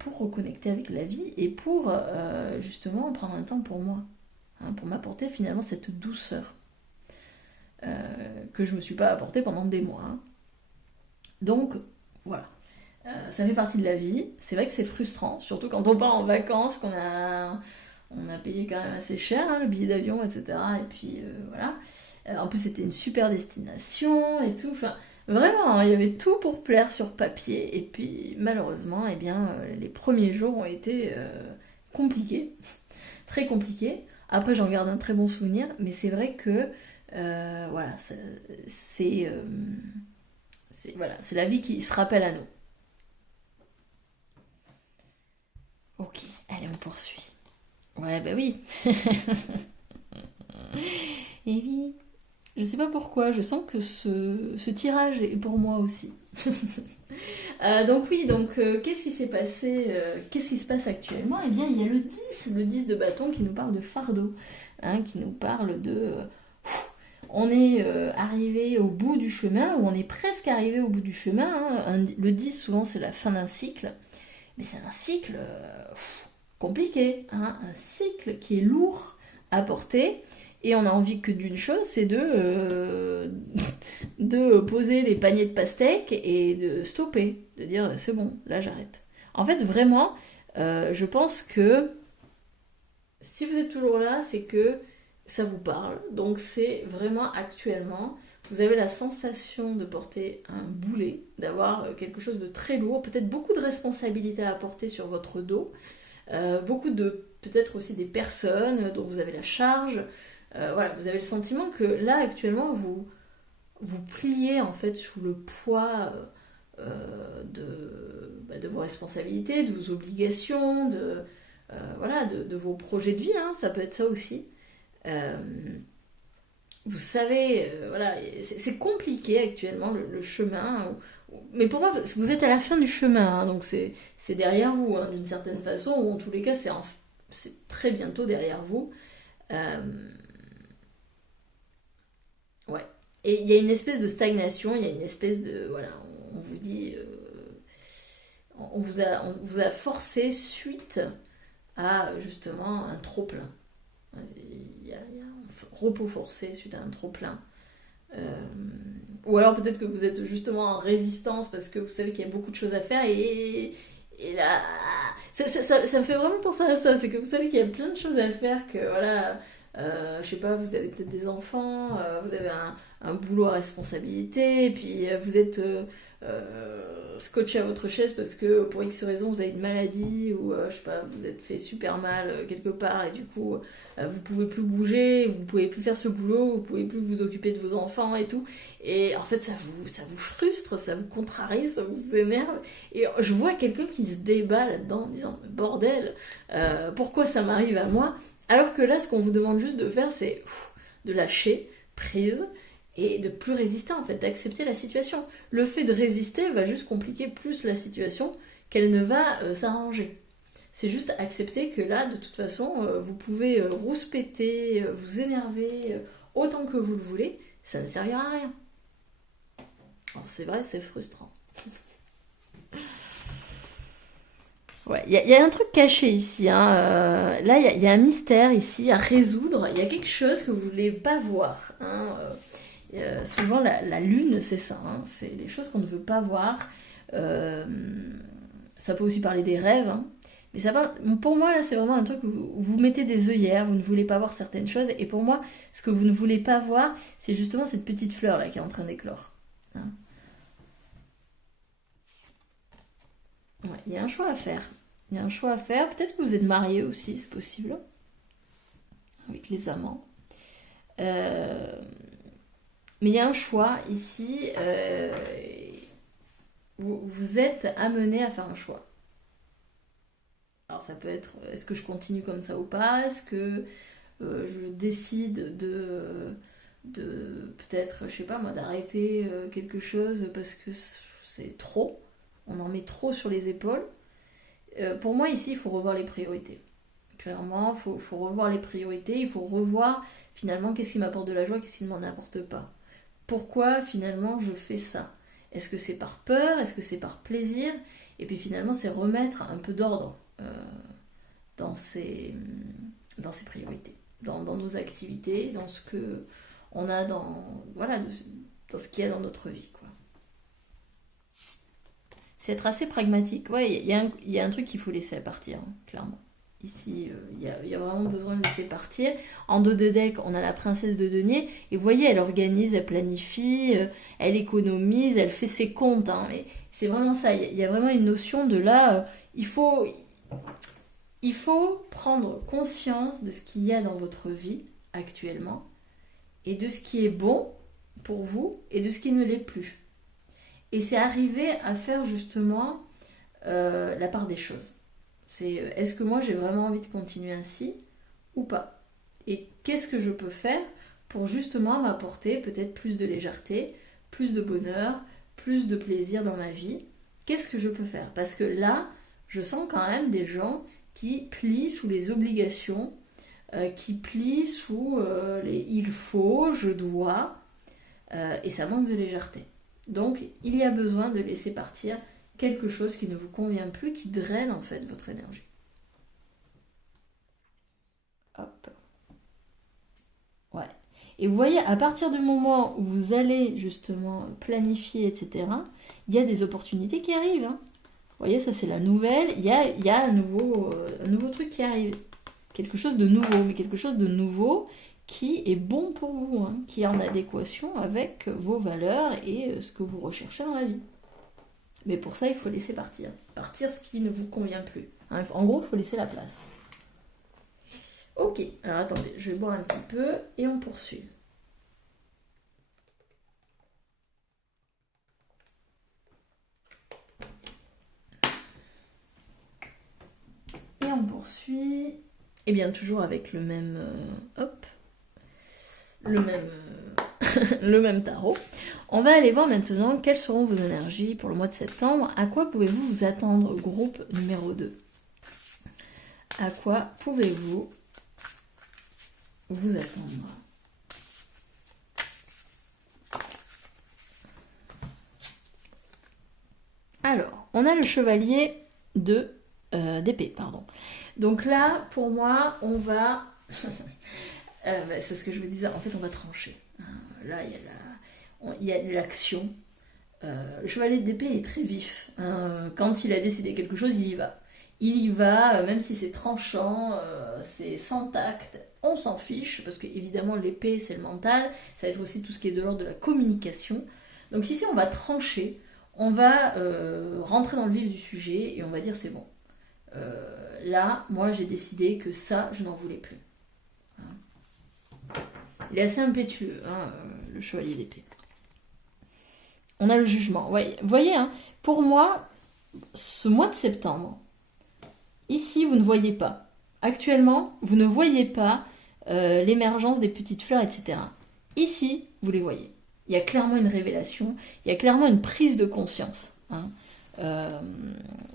pour reconnecter avec la vie et pour justement prendre un temps pour moi, hein, pour m'apporter finalement cette douceur que je ne me suis pas apportée pendant des mois. Hein. Donc voilà, ça fait partie de la vie. C'est vrai que c'est frustrant, surtout quand on part en vacances, on a payé quand même assez cher hein, le billet d'avion, etc. Et puis voilà. En plus c'était une super destination et tout. Enfin, vraiment, il y avait tout pour plaire sur papier. Et puis malheureusement, les premiers jours ont été compliqués, très compliqués. Après, j'en garde un très bon souvenir, mais c'est vrai que voilà, c'est la vie qui se rappelle à nous. Ok, allez, on poursuit. Ouais, oui. Et oui. Je sais pas pourquoi, je sens que ce tirage est pour moi aussi. Qu'est-ce qui s'est passé qu'est-ce qui se passe actuellement? Eh bien, il y a le 10 de bâton qui nous parle de fardeau, hein, qui nous parle de... on est arrivé au bout du chemin, ou on est presque arrivé au bout du chemin. Hein. Le 10, souvent, c'est la fin d'un cycle, mais c'est un cycle compliqué, hein, un cycle qui est lourd à porter. Et on a envie que d'une chose, c'est de poser les paniers de pastèques et de stopper, de dire c'est bon, là j'arrête. En fait, vraiment, je pense que si vous êtes toujours là, c'est que ça vous parle. Donc c'est vraiment actuellement, vous avez la sensation de porter un boulet, d'avoir quelque chose de très lourd, peut-être beaucoup de responsabilités à porter sur votre dos, peut-être aussi des personnes dont vous avez la charge. Voilà, vous avez le sentiment que là actuellement vous pliez en fait sous le poids de vos responsabilités, de vos obligations, de vos projets de vie, hein, ça peut être ça aussi. Vous savez, c'est compliqué actuellement le chemin, mais pour moi vous êtes à la fin du chemin, hein, donc c'est derrière vous hein, d'une certaine façon, ou en tous les cas c'est très bientôt derrière vous. Ouais. Et il y a une espèce de stagnation, il y a une espèce de... Voilà, on vous dit... on vous a forcé suite à justement un trop-plein. Il y a un repos forcé suite à un trop-plein. Euh, ou alors peut-être que vous êtes justement en résistance parce que vous savez qu'il y a beaucoup de choses à faire et là, ça me fait vraiment penser à ça, c'est que vous savez qu'il y a plein de choses à faire, que voilà, je sais pas, vous avez peut-être des enfants, vous avez un boulot à responsabilité, et puis vous êtes scotché à votre chaise parce que pour X raison vous avez une maladie, ou je sais pas, vous êtes fait super mal quelque part, et du coup vous pouvez plus bouger, vous pouvez plus faire ce boulot, vous pouvez plus vous occuper de vos enfants et tout, et en fait ça vous frustre, ça vous contrarie, ça vous énerve, et je vois quelqu'un qui se débat là-dedans en disant bordel, pourquoi ça m'arrive à moi, alors que là ce qu'on vous demande juste de faire c'est de lâcher prise et de plus résister, en fait, d'accepter la situation. Le fait de résister va juste compliquer plus la situation qu'elle ne va s'arranger. C'est juste accepter que là, de toute façon, vous pouvez rouspéter, vous énerver autant que vous le voulez, ça ne servira à rien. Alors c'est vrai, c'est frustrant. Ouais, il y a un truc caché ici, hein. Là, il y a un mystère ici à résoudre. Il y a quelque chose que vous ne voulez pas voir, hein. Souvent, la lune, c'est ça, hein. C'est les choses qu'on ne veut pas voir. Euh, Ça peut aussi parler des rêves, hein. Mais ça parle, pour moi, là, c'est vraiment un truc où vous mettez des œillères, vous ne voulez pas voir certaines choses. Et pour moi, ce que vous ne voulez pas voir, c'est justement cette petite fleur là qui est en train d'éclore, hein. Ouais, il y a un choix à faire. Il y a un choix à faire. Peut-être que vous êtes marié aussi, c'est possible, avec les amants. Euh, mais il y a un choix ici. Vous êtes amené à faire un choix. Alors ça peut être, est-ce que je continue comme ça ou pas? Est-ce que je décide de peut-être, je sais pas moi, d'arrêter quelque chose parce que c'est trop, on en met trop sur les épaules. Pour moi ici, il faut revoir les priorités. Clairement, il faut revoir les priorités, il faut revoir finalement qu'est-ce qui m'apporte de la joie, qu'est-ce qui ne m'en apporte pas. Pourquoi finalement je fais ça? Est-ce que c'est par peur? Est-ce que c'est par plaisir? Et puis finalement, c'est remettre un peu d'ordre dans ces priorités, dans nos activités, dans ce que on a voilà, dans ce qu'il y a dans notre vie, quoi. C'est être assez pragmatique. Ouais, il y a un truc qu'il faut laisser partir, hein, clairement. Ici, il y a vraiment besoin de laisser partir. En dos de deck, on a la princesse de denier. Et vous voyez, elle organise, elle planifie, elle économise, elle fait ses comptes, hein. Et c'est vraiment ça. Il y a vraiment une notion de là, il faut prendre conscience de ce qu'il y a dans votre vie actuellement et de ce qui est bon pour vous et de ce qui ne l'est plus. Et c'est arriver à faire justement la part des choses. C'est est-ce que moi j'ai vraiment envie de continuer ainsi ou pas? Et qu'est-ce que je peux faire pour justement m'apporter peut-être plus de légèreté, plus de bonheur, plus de plaisir dans ma vie? Qu'est-ce que je peux faire? Parce que là, je sens quand même des gens qui plient sous les obligations, qui plient sous les il faut, je dois, et ça manque de légèreté. Donc, il y a besoin de laisser partir quelque chose qui ne vous convient plus, qui draine en fait votre énergie. Hop. Ouais. Et vous voyez, à partir du moment où vous allez justement planifier, etc., il y a des opportunités qui arrivent, hein. Vous voyez, ça c'est la nouvelle. Il y a un nouveau truc qui arrive. Quelque chose de nouveau, mais quelque chose de nouveau qui est bon pour vous, hein, qui est en adéquation avec vos valeurs et ce que vous recherchez dans la vie. Mais pour ça, il faut laisser partir. Partir ce qui ne vous convient plus, hein. En gros, il faut laisser la place. Ok, alors attendez, je vais boire un petit peu et on poursuit. Et on poursuit. Et bien toujours avec le même, hop, le même, le même tarot. On va aller voir maintenant quelles seront vos énergies pour le mois de septembre. À quoi pouvez-vous vous attendre, groupe numéro 2? À quoi pouvez-vous vous attendre? Alors, on a le chevalier d'épée, pardon. Donc là, pour moi, on va... c'est ce que je vous disais, en fait, on va trancher. Là, il y a il y a de l'action. Chevalier d'épée est très vif. Hein. Quand il a décidé quelque chose, il y va. Il y va, même si c'est tranchant, c'est sans tact, on s'en fiche, parce que évidemment l'épée c'est le mental, ça va être aussi tout ce qui est de l'ordre de la communication. Donc ici on va trancher, on va rentrer dans le vif du sujet et on va dire c'est bon. Là, moi j'ai décidé que ça, je n'en voulais plus. Hein. Il est assez impétueux, hein, le chevalier d'épée. On a le jugement. Ouais, vous voyez, hein, pour moi, ce mois de septembre, ici, vous ne voyez pas. Actuellement, vous ne voyez pas l'émergence des petites fleurs, etc. Ici, vous les voyez. Il y a clairement une révélation, il y a clairement une prise de conscience. Hein,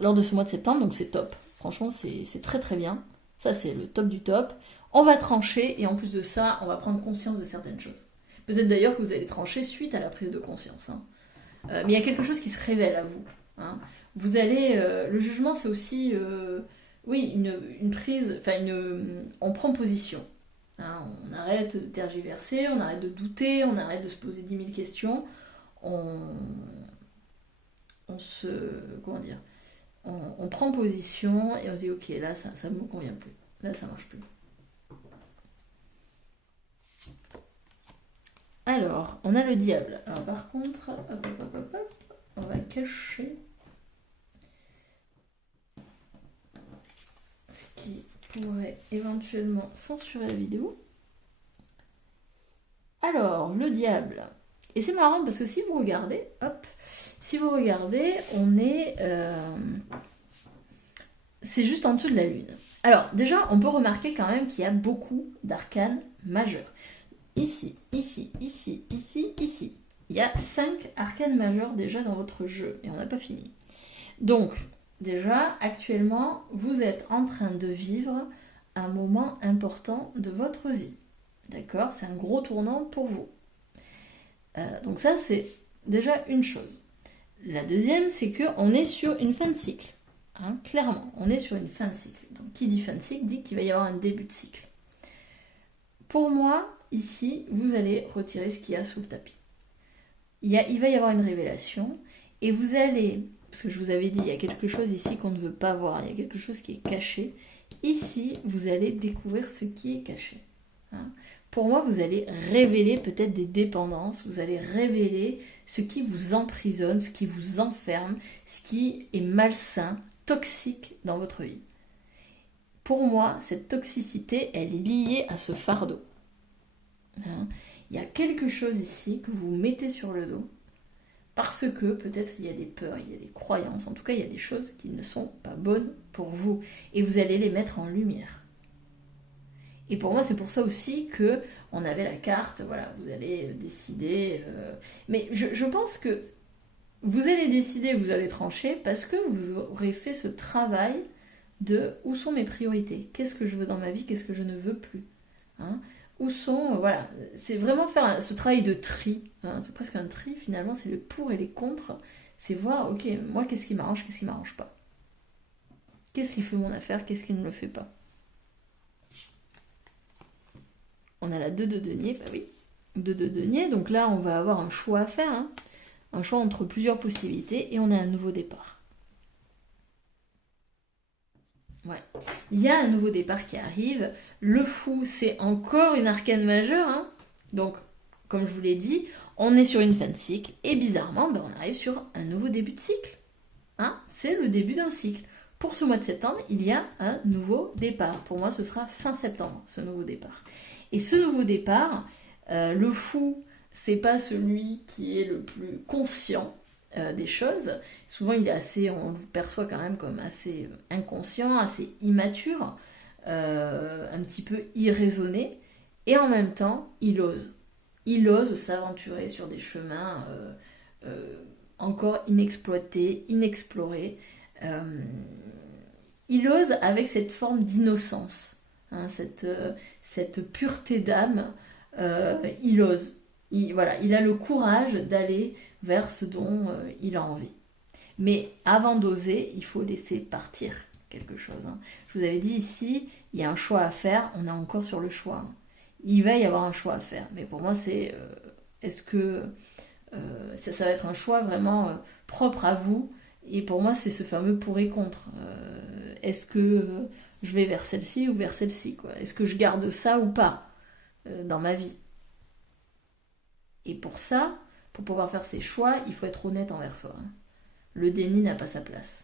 lors de ce mois de septembre, donc c'est top. Franchement, c'est très très bien. Ça, c'est le top du top. On va trancher et en plus de ça, on va prendre conscience de certaines choses. Peut-être d'ailleurs que vous allez trancher suite à la prise de conscience. Hein. Mais il y a quelque chose qui se révèle à vous. Hein. Vous allez... le jugement, c'est aussi... oui, une prise... Enfin, on prend position. Hein. On arrête de tergiverser, on arrête de douter, on arrête de se poser 10 000 questions. On se... Comment dire, on prend position et on se dit, ok, là, ça ne me convient plus. Là, ça ne marche plus. Alors, on a le diable. Alors par contre, on va cacher ce qui pourrait éventuellement censurer la vidéo. Alors, le diable. Et c'est marrant parce que si vous regardez, hop, si vous regardez, on est... c'est juste en dessous de la lune. Alors, déjà, on peut remarquer quand même qu'il y a beaucoup d'arcanes majeurs. Ici, ici, ici, ici, ici. Il y a 5 arcanes majeures déjà dans votre jeu et on n'a pas fini. Donc, déjà, actuellement, vous êtes en train de vivre un moment important de votre vie. D'accord? C'est un gros tournant pour vous. Donc ça, c'est déjà une chose. La deuxième, c'est qu'on est sur une fin de cycle. Hein, clairement, on est sur une fin de cycle. Donc, qui dit fin de cycle dit qu'il va y avoir un début de cycle. Pour moi, ici, vous allez retirer ce qu'il y a sous le tapis. Il va y avoir une révélation et vous allez, parce que je vous avais dit, il y a quelque chose ici qu'on ne veut pas voir, il y a quelque chose qui est caché. Ici, vous allez découvrir ce qui est caché. Hein. Pour moi, vous allez révéler peut-être des dépendances, vous allez révéler ce qui vous emprisonne, ce qui vous enferme, ce qui est malsain, toxique dans votre vie. Pour moi, cette toxicité, elle est liée à ce fardeau. Hein. Il y a quelque chose ici que vous mettez sur le dos parce que peut-être il y a des peurs, il y a des croyances, en tout cas il y a des choses qui ne sont pas bonnes pour vous et vous allez les mettre en lumière. Et pour moi c'est pour ça aussi que on avait la carte, voilà, vous allez décider, mais je pense que vous allez décider, vous allez trancher parce que vous aurez fait ce travail de où sont mes priorités, qu'est-ce que je veux dans ma vie, qu'est-ce que je ne veux plus. Hein. Où sont, voilà, c'est vraiment faire ce travail de tri, hein, c'est presque un tri finalement, c'est le pour et les contre, c'est voir, ok, moi qu'est-ce qui m'arrange, qu'est-ce qui m'arrange pas. Qu'est-ce qui fait mon affaire, qu'est-ce qui ne le fait pas. On a la 2 de denier, bah oui, 2 de denier, donc là on va avoir un choix à faire, hein, un choix entre plusieurs possibilités et on a un nouveau départ. Ouais. Il y a un nouveau départ qui arrive. Le fou, c'est encore une arcane majeure. Hein. Donc, comme je vous l'ai dit, on est sur une fin de cycle. Et bizarrement, on arrive sur un nouveau début de cycle. Hein. C'est le début d'un cycle. Pour ce mois de septembre, il y a un nouveau départ. Pour moi, ce sera fin septembre, ce nouveau départ. Et ce nouveau départ, le fou, c'est pas celui qui est le plus conscient des choses. Souvent, il est assez, on le perçoit quand même comme assez inconscient, assez immature, un petit peu irraisonné, et en même temps, il ose. Il ose s'aventurer sur des chemins encore inexploités, inexplorés. Il ose avec cette forme d'innocence, hein, cette pureté d'âme. Il ose. Il a le courage d'aller vers ce dont il a envie. Mais avant d'oser, il faut laisser partir quelque chose. Hein. Je vous avais dit ici, il y a un choix à faire, on est encore sur le choix. Hein. Il va y avoir un choix à faire. Mais pour moi, c'est est-ce que Ça va être un choix vraiment propre à vous. Et pour moi, c'est ce fameux pour et contre. Est-ce que je vais vers celle-ci ou vers celle-ci, quoi? Est-ce que je garde ça ou pas dans ma vie? Et pour ça, pour pouvoir faire ses choix, il faut être honnête envers soi, hein. Le déni n'a pas sa place.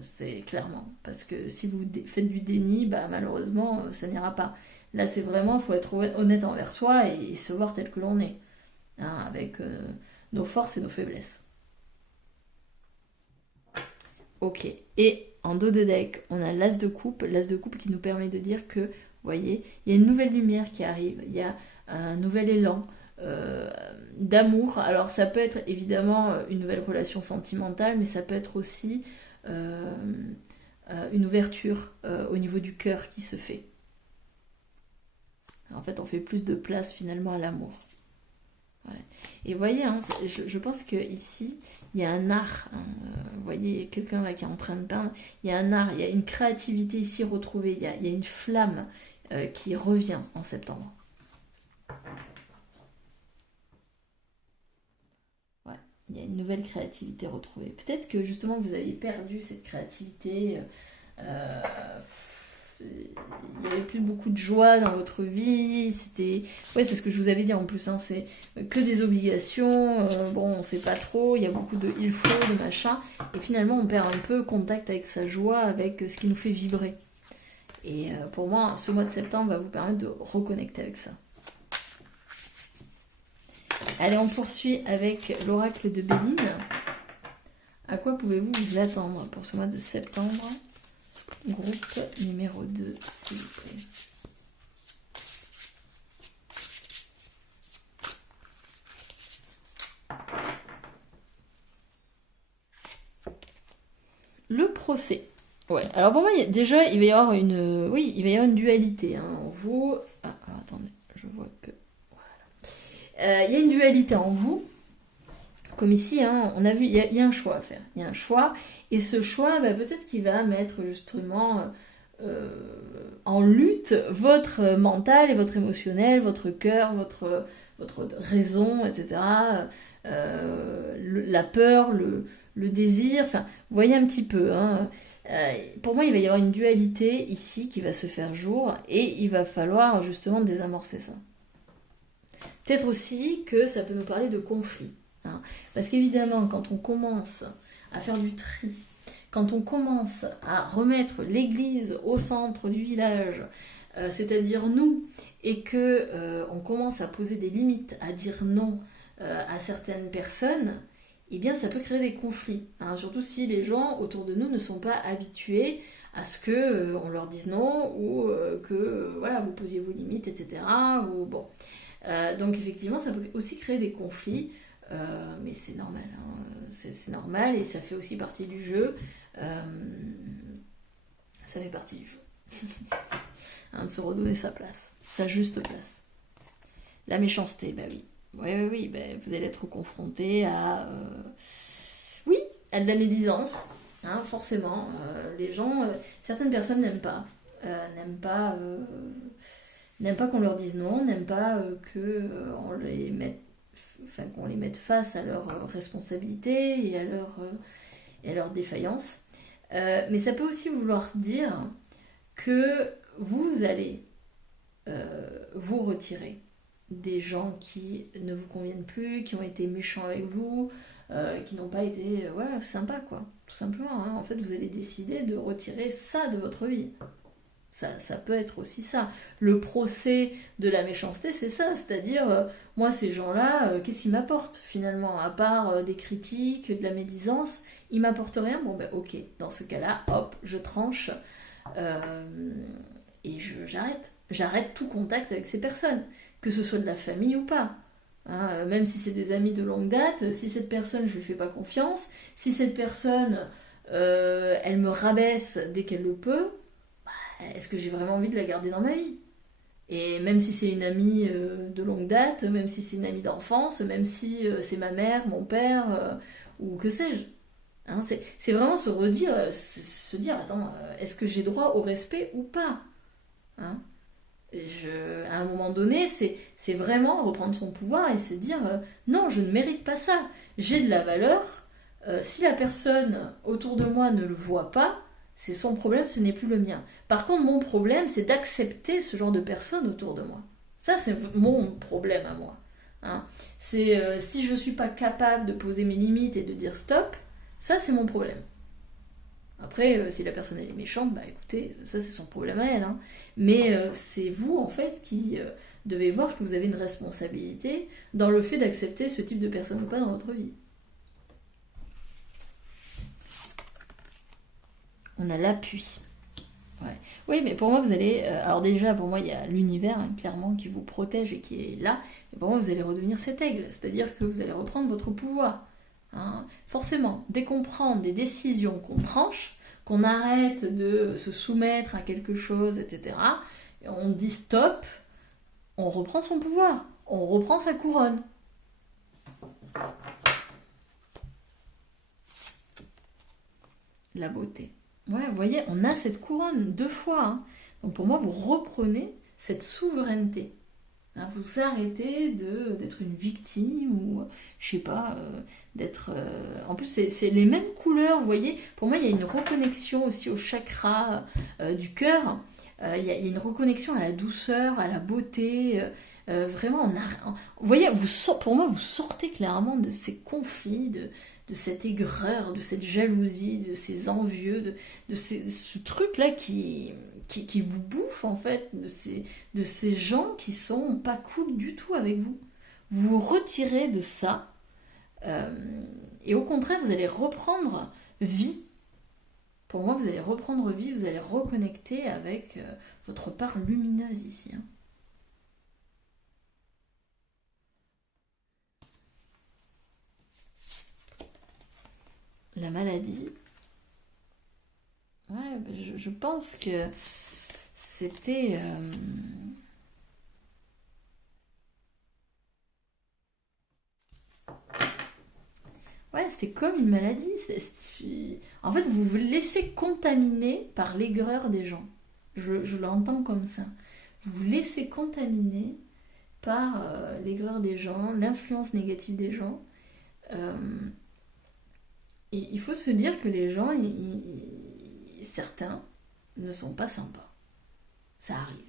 C'est clairement. Parce que si vous faites du déni, bah, malheureusement, ça n'ira pas. Là, c'est vraiment, il faut être honnête envers soi et se voir tel que l'on est, hein, avec nos forces et nos faiblesses. Ok. Et en dos de deck, on a l'as de coupe. L'as de coupe qui nous permet de dire que, vous voyez, il y a une nouvelle lumière qui arrive. Il y a un nouvel élan euh, d'amour. Alors, ça peut être évidemment une nouvelle relation sentimentale, mais ça peut être aussi euh, une ouverture au niveau du cœur qui se fait. En fait, on fait plus de place finalement à l'amour. Ouais. Et vous voyez, hein, je pense qu'ici, il y a un art, hein, vous voyez, quelqu'un là qui est en train de peindre, il y a un art, il y a une créativité ici retrouvée, il y a une flamme qui revient en septembre. Ouais, il y a une nouvelle créativité retrouvée. Peut-être que justement vous avez perdu cette créativité, euh, il n'y avait plus beaucoup de joie dans votre vie, c'était... Ouais, c'est ce que je vous avais dit en plus, hein, c'est que des obligations, bon, on sait pas trop, il y a beaucoup de il faut, de machin, et finalement on perd un peu contact avec sa joie, avec ce qui nous fait vibrer. Et pour moi, ce mois de septembre va vous permettre de reconnecter avec ça. Allez, on poursuit avec l'oracle de Béline. À quoi pouvez-vous vous attendre pour ce mois de septembre? Groupe numéro 2, s'il vous plaît. Le procès. Ouais, alors pour moi, déjà, il va y avoir une... Oui, il va y avoir une dualité, hein, en vous. Ah, alors, attendez, je vois que... Voilà. Il y a une dualité en vous. Comme ici, hein, on a vu, il y a un choix à faire. Il y a un choix. Et ce choix, bah, peut-être qu'il va mettre justement euh, en lutte votre mental et votre émotionnel, votre cœur, votre raison, etc. La peur, le désir. Enfin, vous voyez un petit peu, hein. Pour moi, il va y avoir une dualité ici qui va se faire jour et il va falloir justement désamorcer ça. Peut-être aussi que ça peut nous parler de conflit, hein. Parce qu'évidemment, quand on commence à faire du tri, quand on commence à remettre l'église au centre du village, c'est-à-dire nous, et que on commence à poser des limites, à dire non à certaines personnes, eh bien ça peut créer des conflits, hein, surtout si les gens autour de nous ne sont pas habitués à ce que on leur dise non ou que voilà vous posiez vos limites, etc. Ou bon. Donc effectivement, ça peut aussi créer des conflits, mais c'est normal, hein, c'est normal et ça fait aussi partie du jeu. Euh, ça fait partie du jeu. Hein, de se redonner sa place, sa juste place. La méchanceté, bah oui. Oui, bah, vous allez être confronté à... oui, à de la médisance, hein, forcément. Les gens, certaines personnes n'aiment pas. N'aiment pas... n'aiment pas qu'on leur dise non, n'aiment pas qu'on les mette, enfin, qu'on les mette face à leurs responsabilités et à leurs défaillances. Mais ça peut aussi vouloir dire que vous allez vous retirer des gens qui ne vous conviennent plus, qui ont été méchants avec vous, qui n'ont pas été voilà, sympas, quoi. Tout simplement, hein. En fait, vous allez décider de retirer ça de votre vie. Ça peut être aussi ça. Le procès de la méchanceté, c'est ça. C'est-à-dire, moi, ces gens-là, qu'est-ce qu'ils m'apportent finalement? À part des critiques, de la médisance, ils m'apportent rien. Bon, ben ok, dans ce cas-là, hop, je tranche et j'arrête. J'arrête tout contact avec ces personnes, que ce soit de la famille ou pas. Hein, même si c'est des amis de longue date, si cette personne, je lui fais pas confiance, si cette personne, elle me rabaisse dès qu'elle le peut, est-ce que j'ai vraiment envie de la garder dans ma vie? Et même si c'est une amie de longue date, même si c'est une amie d'enfance, même si c'est ma mère, mon père, ou que sais-je. Hein, c'est vraiment se redire, se dire, attends, est-ce que j'ai droit au respect ou pas? Hein, À un moment donné, c'est vraiment reprendre son pouvoir et se dire non, je ne mérite pas ça. J'ai de la valeur. Si la personne autour de moi ne le voit pas, c'est son problème, ce n'est plus le mien. Par contre, mon problème, c'est d'accepter ce genre de personnes autour de moi. Ça, c'est mon problème à moi. Hein. C'est si je ne suis pas capable de poser mes limites et de dire stop, ça, c'est mon problème. Après, si la personne elle est méchante, bah écoutez, ça c'est son problème à elle. Hein. Mais c'est vous en fait qui devez voir que vous avez une responsabilité dans le fait d'accepter ce type de personne ou pas dans votre vie. On a l'appui. Ouais. Oui, mais pour moi, vous allez. Alors, déjà, pour moi, il y a l'univers, hein, clairement, qui vous protège et qui est là. Mais pour moi, vous allez redevenir cet aigle. C'est-à-dire que vous allez reprendre votre pouvoir. Hein. Forcément, dès qu'on prend des décisions, qu'on tranche, qu'on arrête de se soumettre à quelque chose, etc., on dit stop, on reprend son pouvoir. On reprend sa couronne. La beauté. Ouais, vous voyez, on a cette couronne 2 fois. Hein. Donc pour moi, vous reprenez cette souveraineté. Hein, vous arrêtez d'être une victime ou, je sais pas, d'être... En plus, c'est les mêmes couleurs, vous voyez. Pour moi, il y a une reconnexion aussi au chakra du cœur. Il y a une reconnexion à la douceur, à la beauté. Vraiment, vous voyez, pour moi, vous sortez clairement de ces conflits, de cette aigreur, de cette jalousie, de ces envieux, ce truc-là qui vous bouffe, en fait, de ces gens qui sont pas cool du tout avec vous. Vous vous retirez de ça, et au contraire, vous allez reprendre vie. Pour moi, vous allez reprendre vie, vous allez reconnecter avec votre part lumineuse ici. Hein. La maladie. Ouais, je pense que c'était... Ouais, c'était comme une maladie. En fait, vous vous laissez contaminer par l'aigreur des gens. Je l'entends comme ça. Vous vous laissez contaminer par l'aigreur des gens, l'influence négative des gens. Euh, et il faut se dire que les gens, certains, ne sont pas sympas. Ça arrive.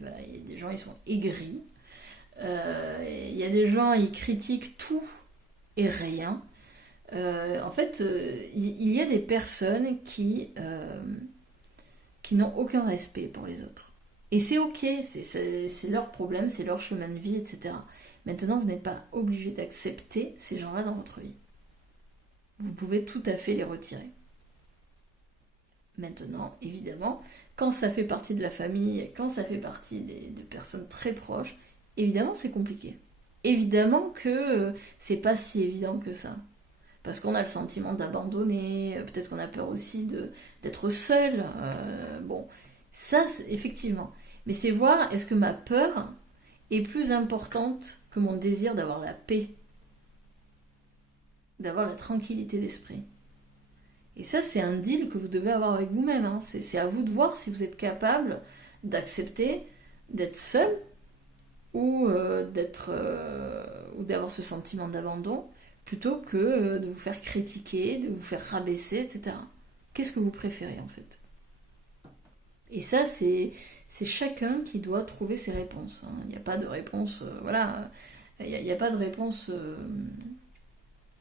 Voilà, il y a des gens, ils sont aigris. Il y a des gens, ils critiquent tout et rien. En fait, il y a des personnes qui n'ont aucun respect pour les autres. Et c'est ok, c'est leur problème, c'est leur chemin de vie, etc. Maintenant, vous n'êtes pas obligé d'accepter ces gens-là dans votre vie. Vous pouvez tout à fait les retirer. Maintenant, évidemment, quand ça fait partie de la famille, quand ça fait partie de personnes très proches, évidemment, c'est compliqué. Évidemment que c'est pas si évident que ça. Parce qu'on a le sentiment d'abandonner, peut-être qu'on a peur aussi d'être seul. Bon, ça, effectivement. Mais c'est voir, est-ce que ma peur est plus importante que mon désir d'avoir la paix, d'avoir la tranquillité d'esprit. Et ça, c'est un deal que vous devez avoir avec vous-même. Hein. C'est à vous de voir si vous êtes capable d'accepter d'être seul ou ou d'avoir ce sentiment d'abandon plutôt que de vous faire critiquer, de vous faire rabaisser, etc. Qu'est-ce que vous préférez en fait? Et ça, c'est chacun qui doit trouver ses réponses. Hein. Il n'y a pas de réponse, voilà. Il n'y a pas de réponse,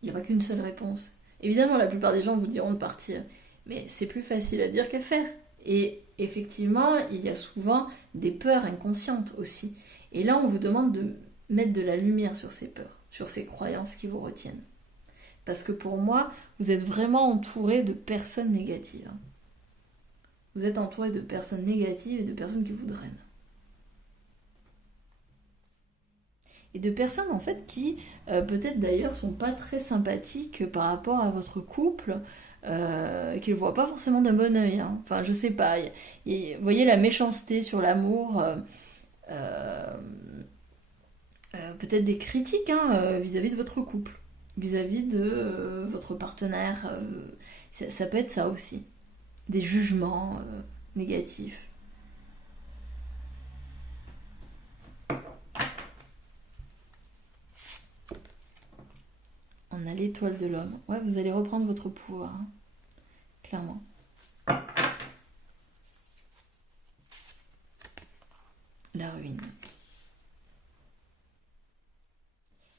il n'y a pas qu'une seule réponse. Évidemment, la plupart des gens vous diront de partir, mais c'est plus facile à dire qu'à faire. Et effectivement, il y a souvent des peurs inconscientes aussi. Et là, on vous demande de mettre de la lumière sur ces peurs, sur ces croyances qui vous retiennent. Parce que pour moi, vous êtes vraiment entouré de personnes négatives. Vous êtes entouré de personnes négatives et de personnes qui vous drainent. Et de personnes en fait qui peut-être d'ailleurs sont pas très sympathiques par rapport à votre couple, qui ne le voient pas forcément d'un bon oeil. Hein. Enfin, je sais pas. Vous voyez la méchanceté sur l'amour, peut-être des critiques hein, vis-à-vis de votre couple, vis-à-vis de votre partenaire. Ça peut être ça aussi. Des jugements négatifs. l'étoile de l'homme. Ouais, vous allez reprendre votre pouvoir, hein, clairement. La ruine.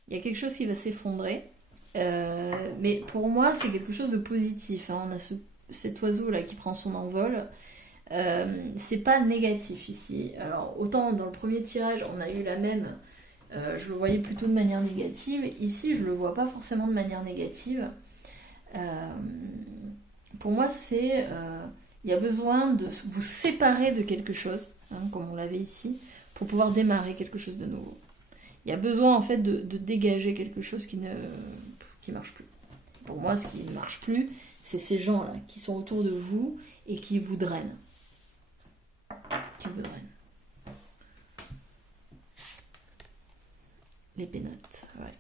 Il y a quelque chose qui va s'effondrer. Mais pour moi, c'est quelque chose de positif, hein. On a cet oiseau là qui prend son envol. C'est pas négatif ici. Alors, autant dans le premier tirage, on a eu la même. Je le voyais plutôt de manière négative. Ici, je le vois pas forcément de manière négative. Pour moi, c'est. Il y a besoin de vous séparer de quelque chose, hein, comme on l'avait ici, pour pouvoir démarrer quelque chose de nouveau. Il y a besoin en fait de dégager quelque chose qui marche plus. Pour moi, ce qui ne marche plus, c'est ces gens-là qui sont autour de vous et qui vous drainent. Qui vous drainent. Les pénates, ouais.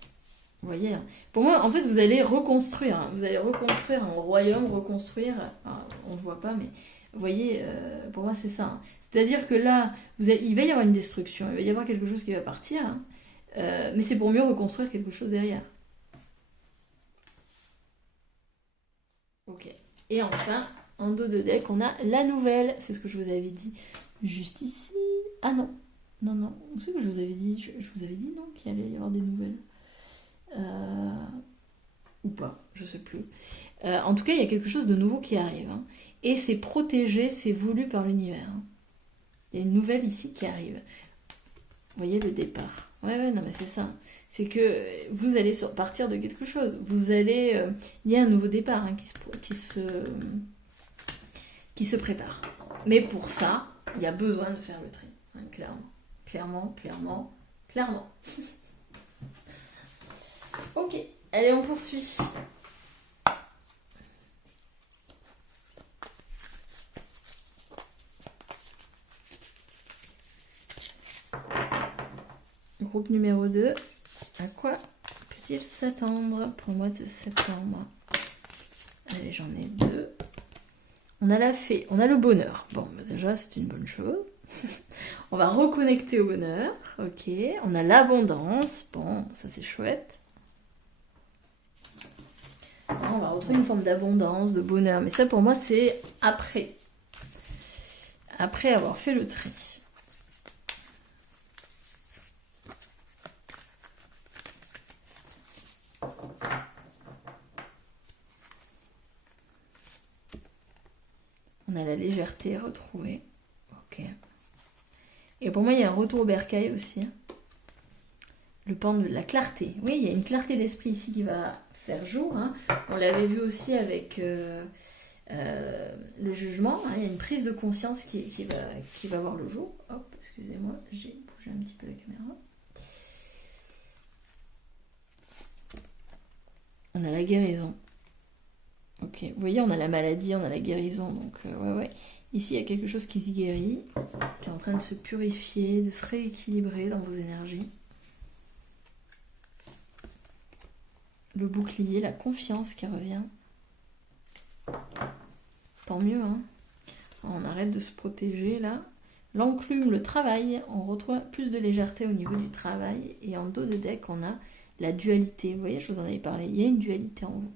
Vous voyez, hein. Pour moi, en fait, vous allez reconstruire. Hein. Vous allez reconstruire un royaume, reconstruire. Alors, on ne voit pas, mais vous voyez, pour moi, c'est ça. Hein. C'est-à-dire que là, il va y avoir une destruction, il va y avoir quelque chose qui va partir, hein. Mais c'est pour mieux reconstruire quelque chose derrière. Ok. Et enfin, en dos de deck, on a la nouvelle. C'est ce que je vous avais dit juste ici. Ah non. Non, non. Vous savez que je vous avais dit, je vous avais dit, non, qu'il allait y avoir des nouvelles. Ou pas, je sais plus. En tout cas, il y a quelque chose de nouveau qui arrive. Hein. Et c'est protégé, c'est voulu par l'univers. Hein. Il y a une nouvelle ici qui arrive. Vous voyez le départ. Ouais, non, mais c'est ça. C'est que vous allez partir de quelque chose. Vous allez... il y a un nouveau départ, hein, qui se prépare. Mais pour ça, il y a besoin de faire le tri. Hein, clairement. Ok, allez, on poursuit. Groupe numéro 2. À quoi peut-il s'attendre pour le mois de septembre? Allez, j'en ai 2. On a la fée, on a le bonheur. Bon, bah déjà, c'est une bonne chose. On va reconnecter au bonheur. Ok, on a l'abondance. Bon, ça c'est chouette. On va retrouver une forme d'abondance, de bonheur. Mais ça, pour moi, c'est après. Après avoir fait le tri. On a la légèreté retrouvée. Ok. Et pour moi, il y a un retour au bercail aussi. Le pan de la clarté. Oui, il y a une clarté d'esprit ici qui va faire jour. Hein. On l'avait vu aussi avec le jugement. Hein. Il y a une prise de conscience qui va voir le jour. Hop, excusez-moi, j'ai bougé un petit peu la caméra. On a la guérison. Ok, vous voyez, on a la maladie, on a la guérison. Donc, ouais. Ici, il y a quelque chose qui se guérit, qui est en train de se purifier, de se rééquilibrer dans vos énergies. Le bouclier, la confiance qui revient. Tant mieux, hein. On arrête de se protéger, là. L'enclume, le travail, on retrouve plus de légèreté au niveau du travail. Et en dos de deck, on a la dualité. Vous voyez, je vous en avais parlé. Il y a une dualité en vous.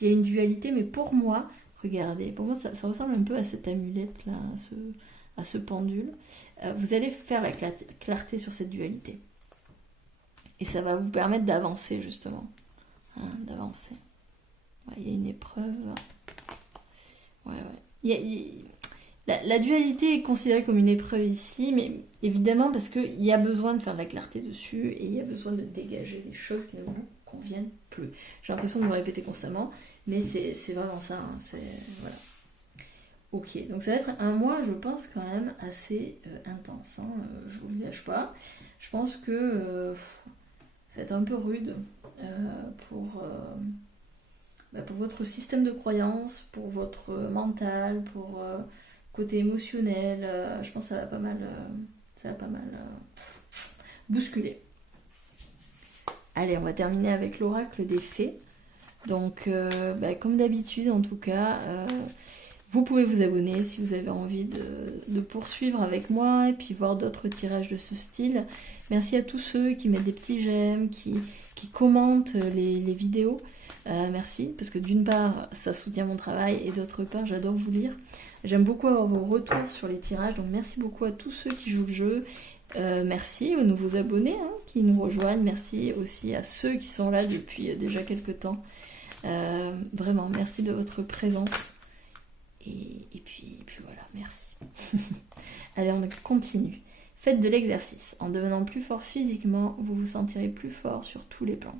Il y a une dualité, mais pour moi, regardez, pour moi, ça ressemble un peu à cette amulette, là, à ce pendule. Vous allez faire la clarté sur cette dualité. Et ça va vous permettre d'avancer, justement. Hein, d'avancer. Ouais, il y a une épreuve. Ouais. La dualité est considérée comme une épreuve ici, mais évidemment parce qu'il y a besoin de faire de la clarté dessus et il y a besoin de dégager des choses qui ne vous conviennent plus. J'ai l'impression de me répéter constamment, mais c'est vraiment ça. Hein, voilà. Ok, donc ça va être un mois, je pense, quand même assez intense. Hein, je vous le lâche pas. Je pense que ça va être un peu rude pour votre système de croyance, pour votre mental, pour côté émotionnel. Je pense que ça va pas mal bousculer. Allez, on va terminer avec l'oracle des fées. Donc, comme d'habitude, en tout cas, vous pouvez vous abonner si vous avez envie de poursuivre avec moi et puis voir d'autres tirages de ce style. Merci à tous ceux qui mettent des petits j'aime, qui commentent les vidéos. Merci, parce que d'une part, ça soutient mon travail, et d'autre part, j'adore vous lire. J'aime beaucoup avoir vos retours sur les tirages, donc merci beaucoup à tous ceux qui jouent le jeu. Merci aux nouveaux abonnés hein, qui nous rejoignent. Merci aussi à ceux qui sont là depuis déjà quelques temps. Vraiment, merci de votre présence. Et puis voilà, merci. Allez, on continue. Faites de l'exercice. En devenant plus fort physiquement, vous vous sentirez plus fort sur tous les plans.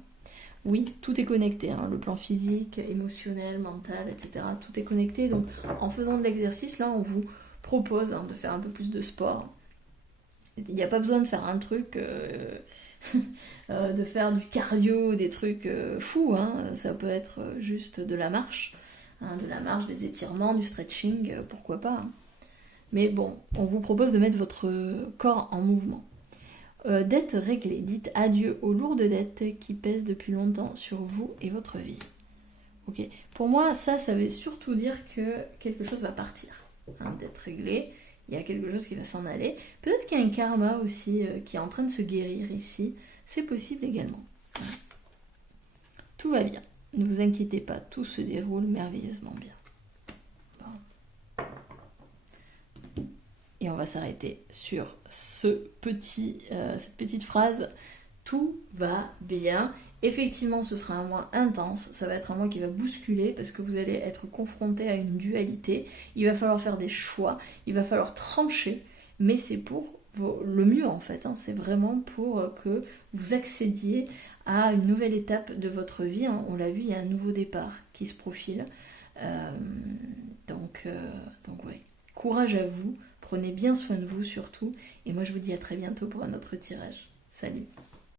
Oui, tout est connecté, hein, le plan physique, émotionnel, mental, etc. Tout est connecté. Donc, en faisant de l'exercice, là, on vous propose hein, de faire un peu plus de sport. Il n'y a pas besoin de faire un truc, de faire du cardio, des trucs fous. Hein. Ça peut être juste de la marche, hein, des étirements, du stretching, pourquoi pas. Hein. Mais bon, on vous propose de mettre votre corps en mouvement. Dette réglée, dites adieu aux lourdes dettes qui pèsent depuis longtemps sur vous et votre vie. Ok. Pour moi, ça veut surtout dire que quelque chose va partir. Hein, dette réglée, il y a quelque chose qui va s'en aller. Peut-être qu'il y a un karma aussi qui est en train de se guérir ici. C'est possible également. Tout va bien. Ne vous inquiétez pas, tout se déroule merveilleusement bien. Et on va s'arrêter sur cette petite phrase. Tout va bien. Effectivement, ce sera un mois intense. Ça va être un mois qui va bousculer parce que vous allez être confronté à une dualité. Il va falloir faire des choix. Il va falloir trancher. Mais c'est pour le mieux en fait. Hein. C'est vraiment pour que vous accédiez à une nouvelle étape de votre vie. Hein. On l'a vu, il y a un nouveau départ qui se profile. Donc ouais. Courage à vous. Prenez bien soin de vous surtout. Et moi, je vous dis à très bientôt pour un autre tirage. Salut!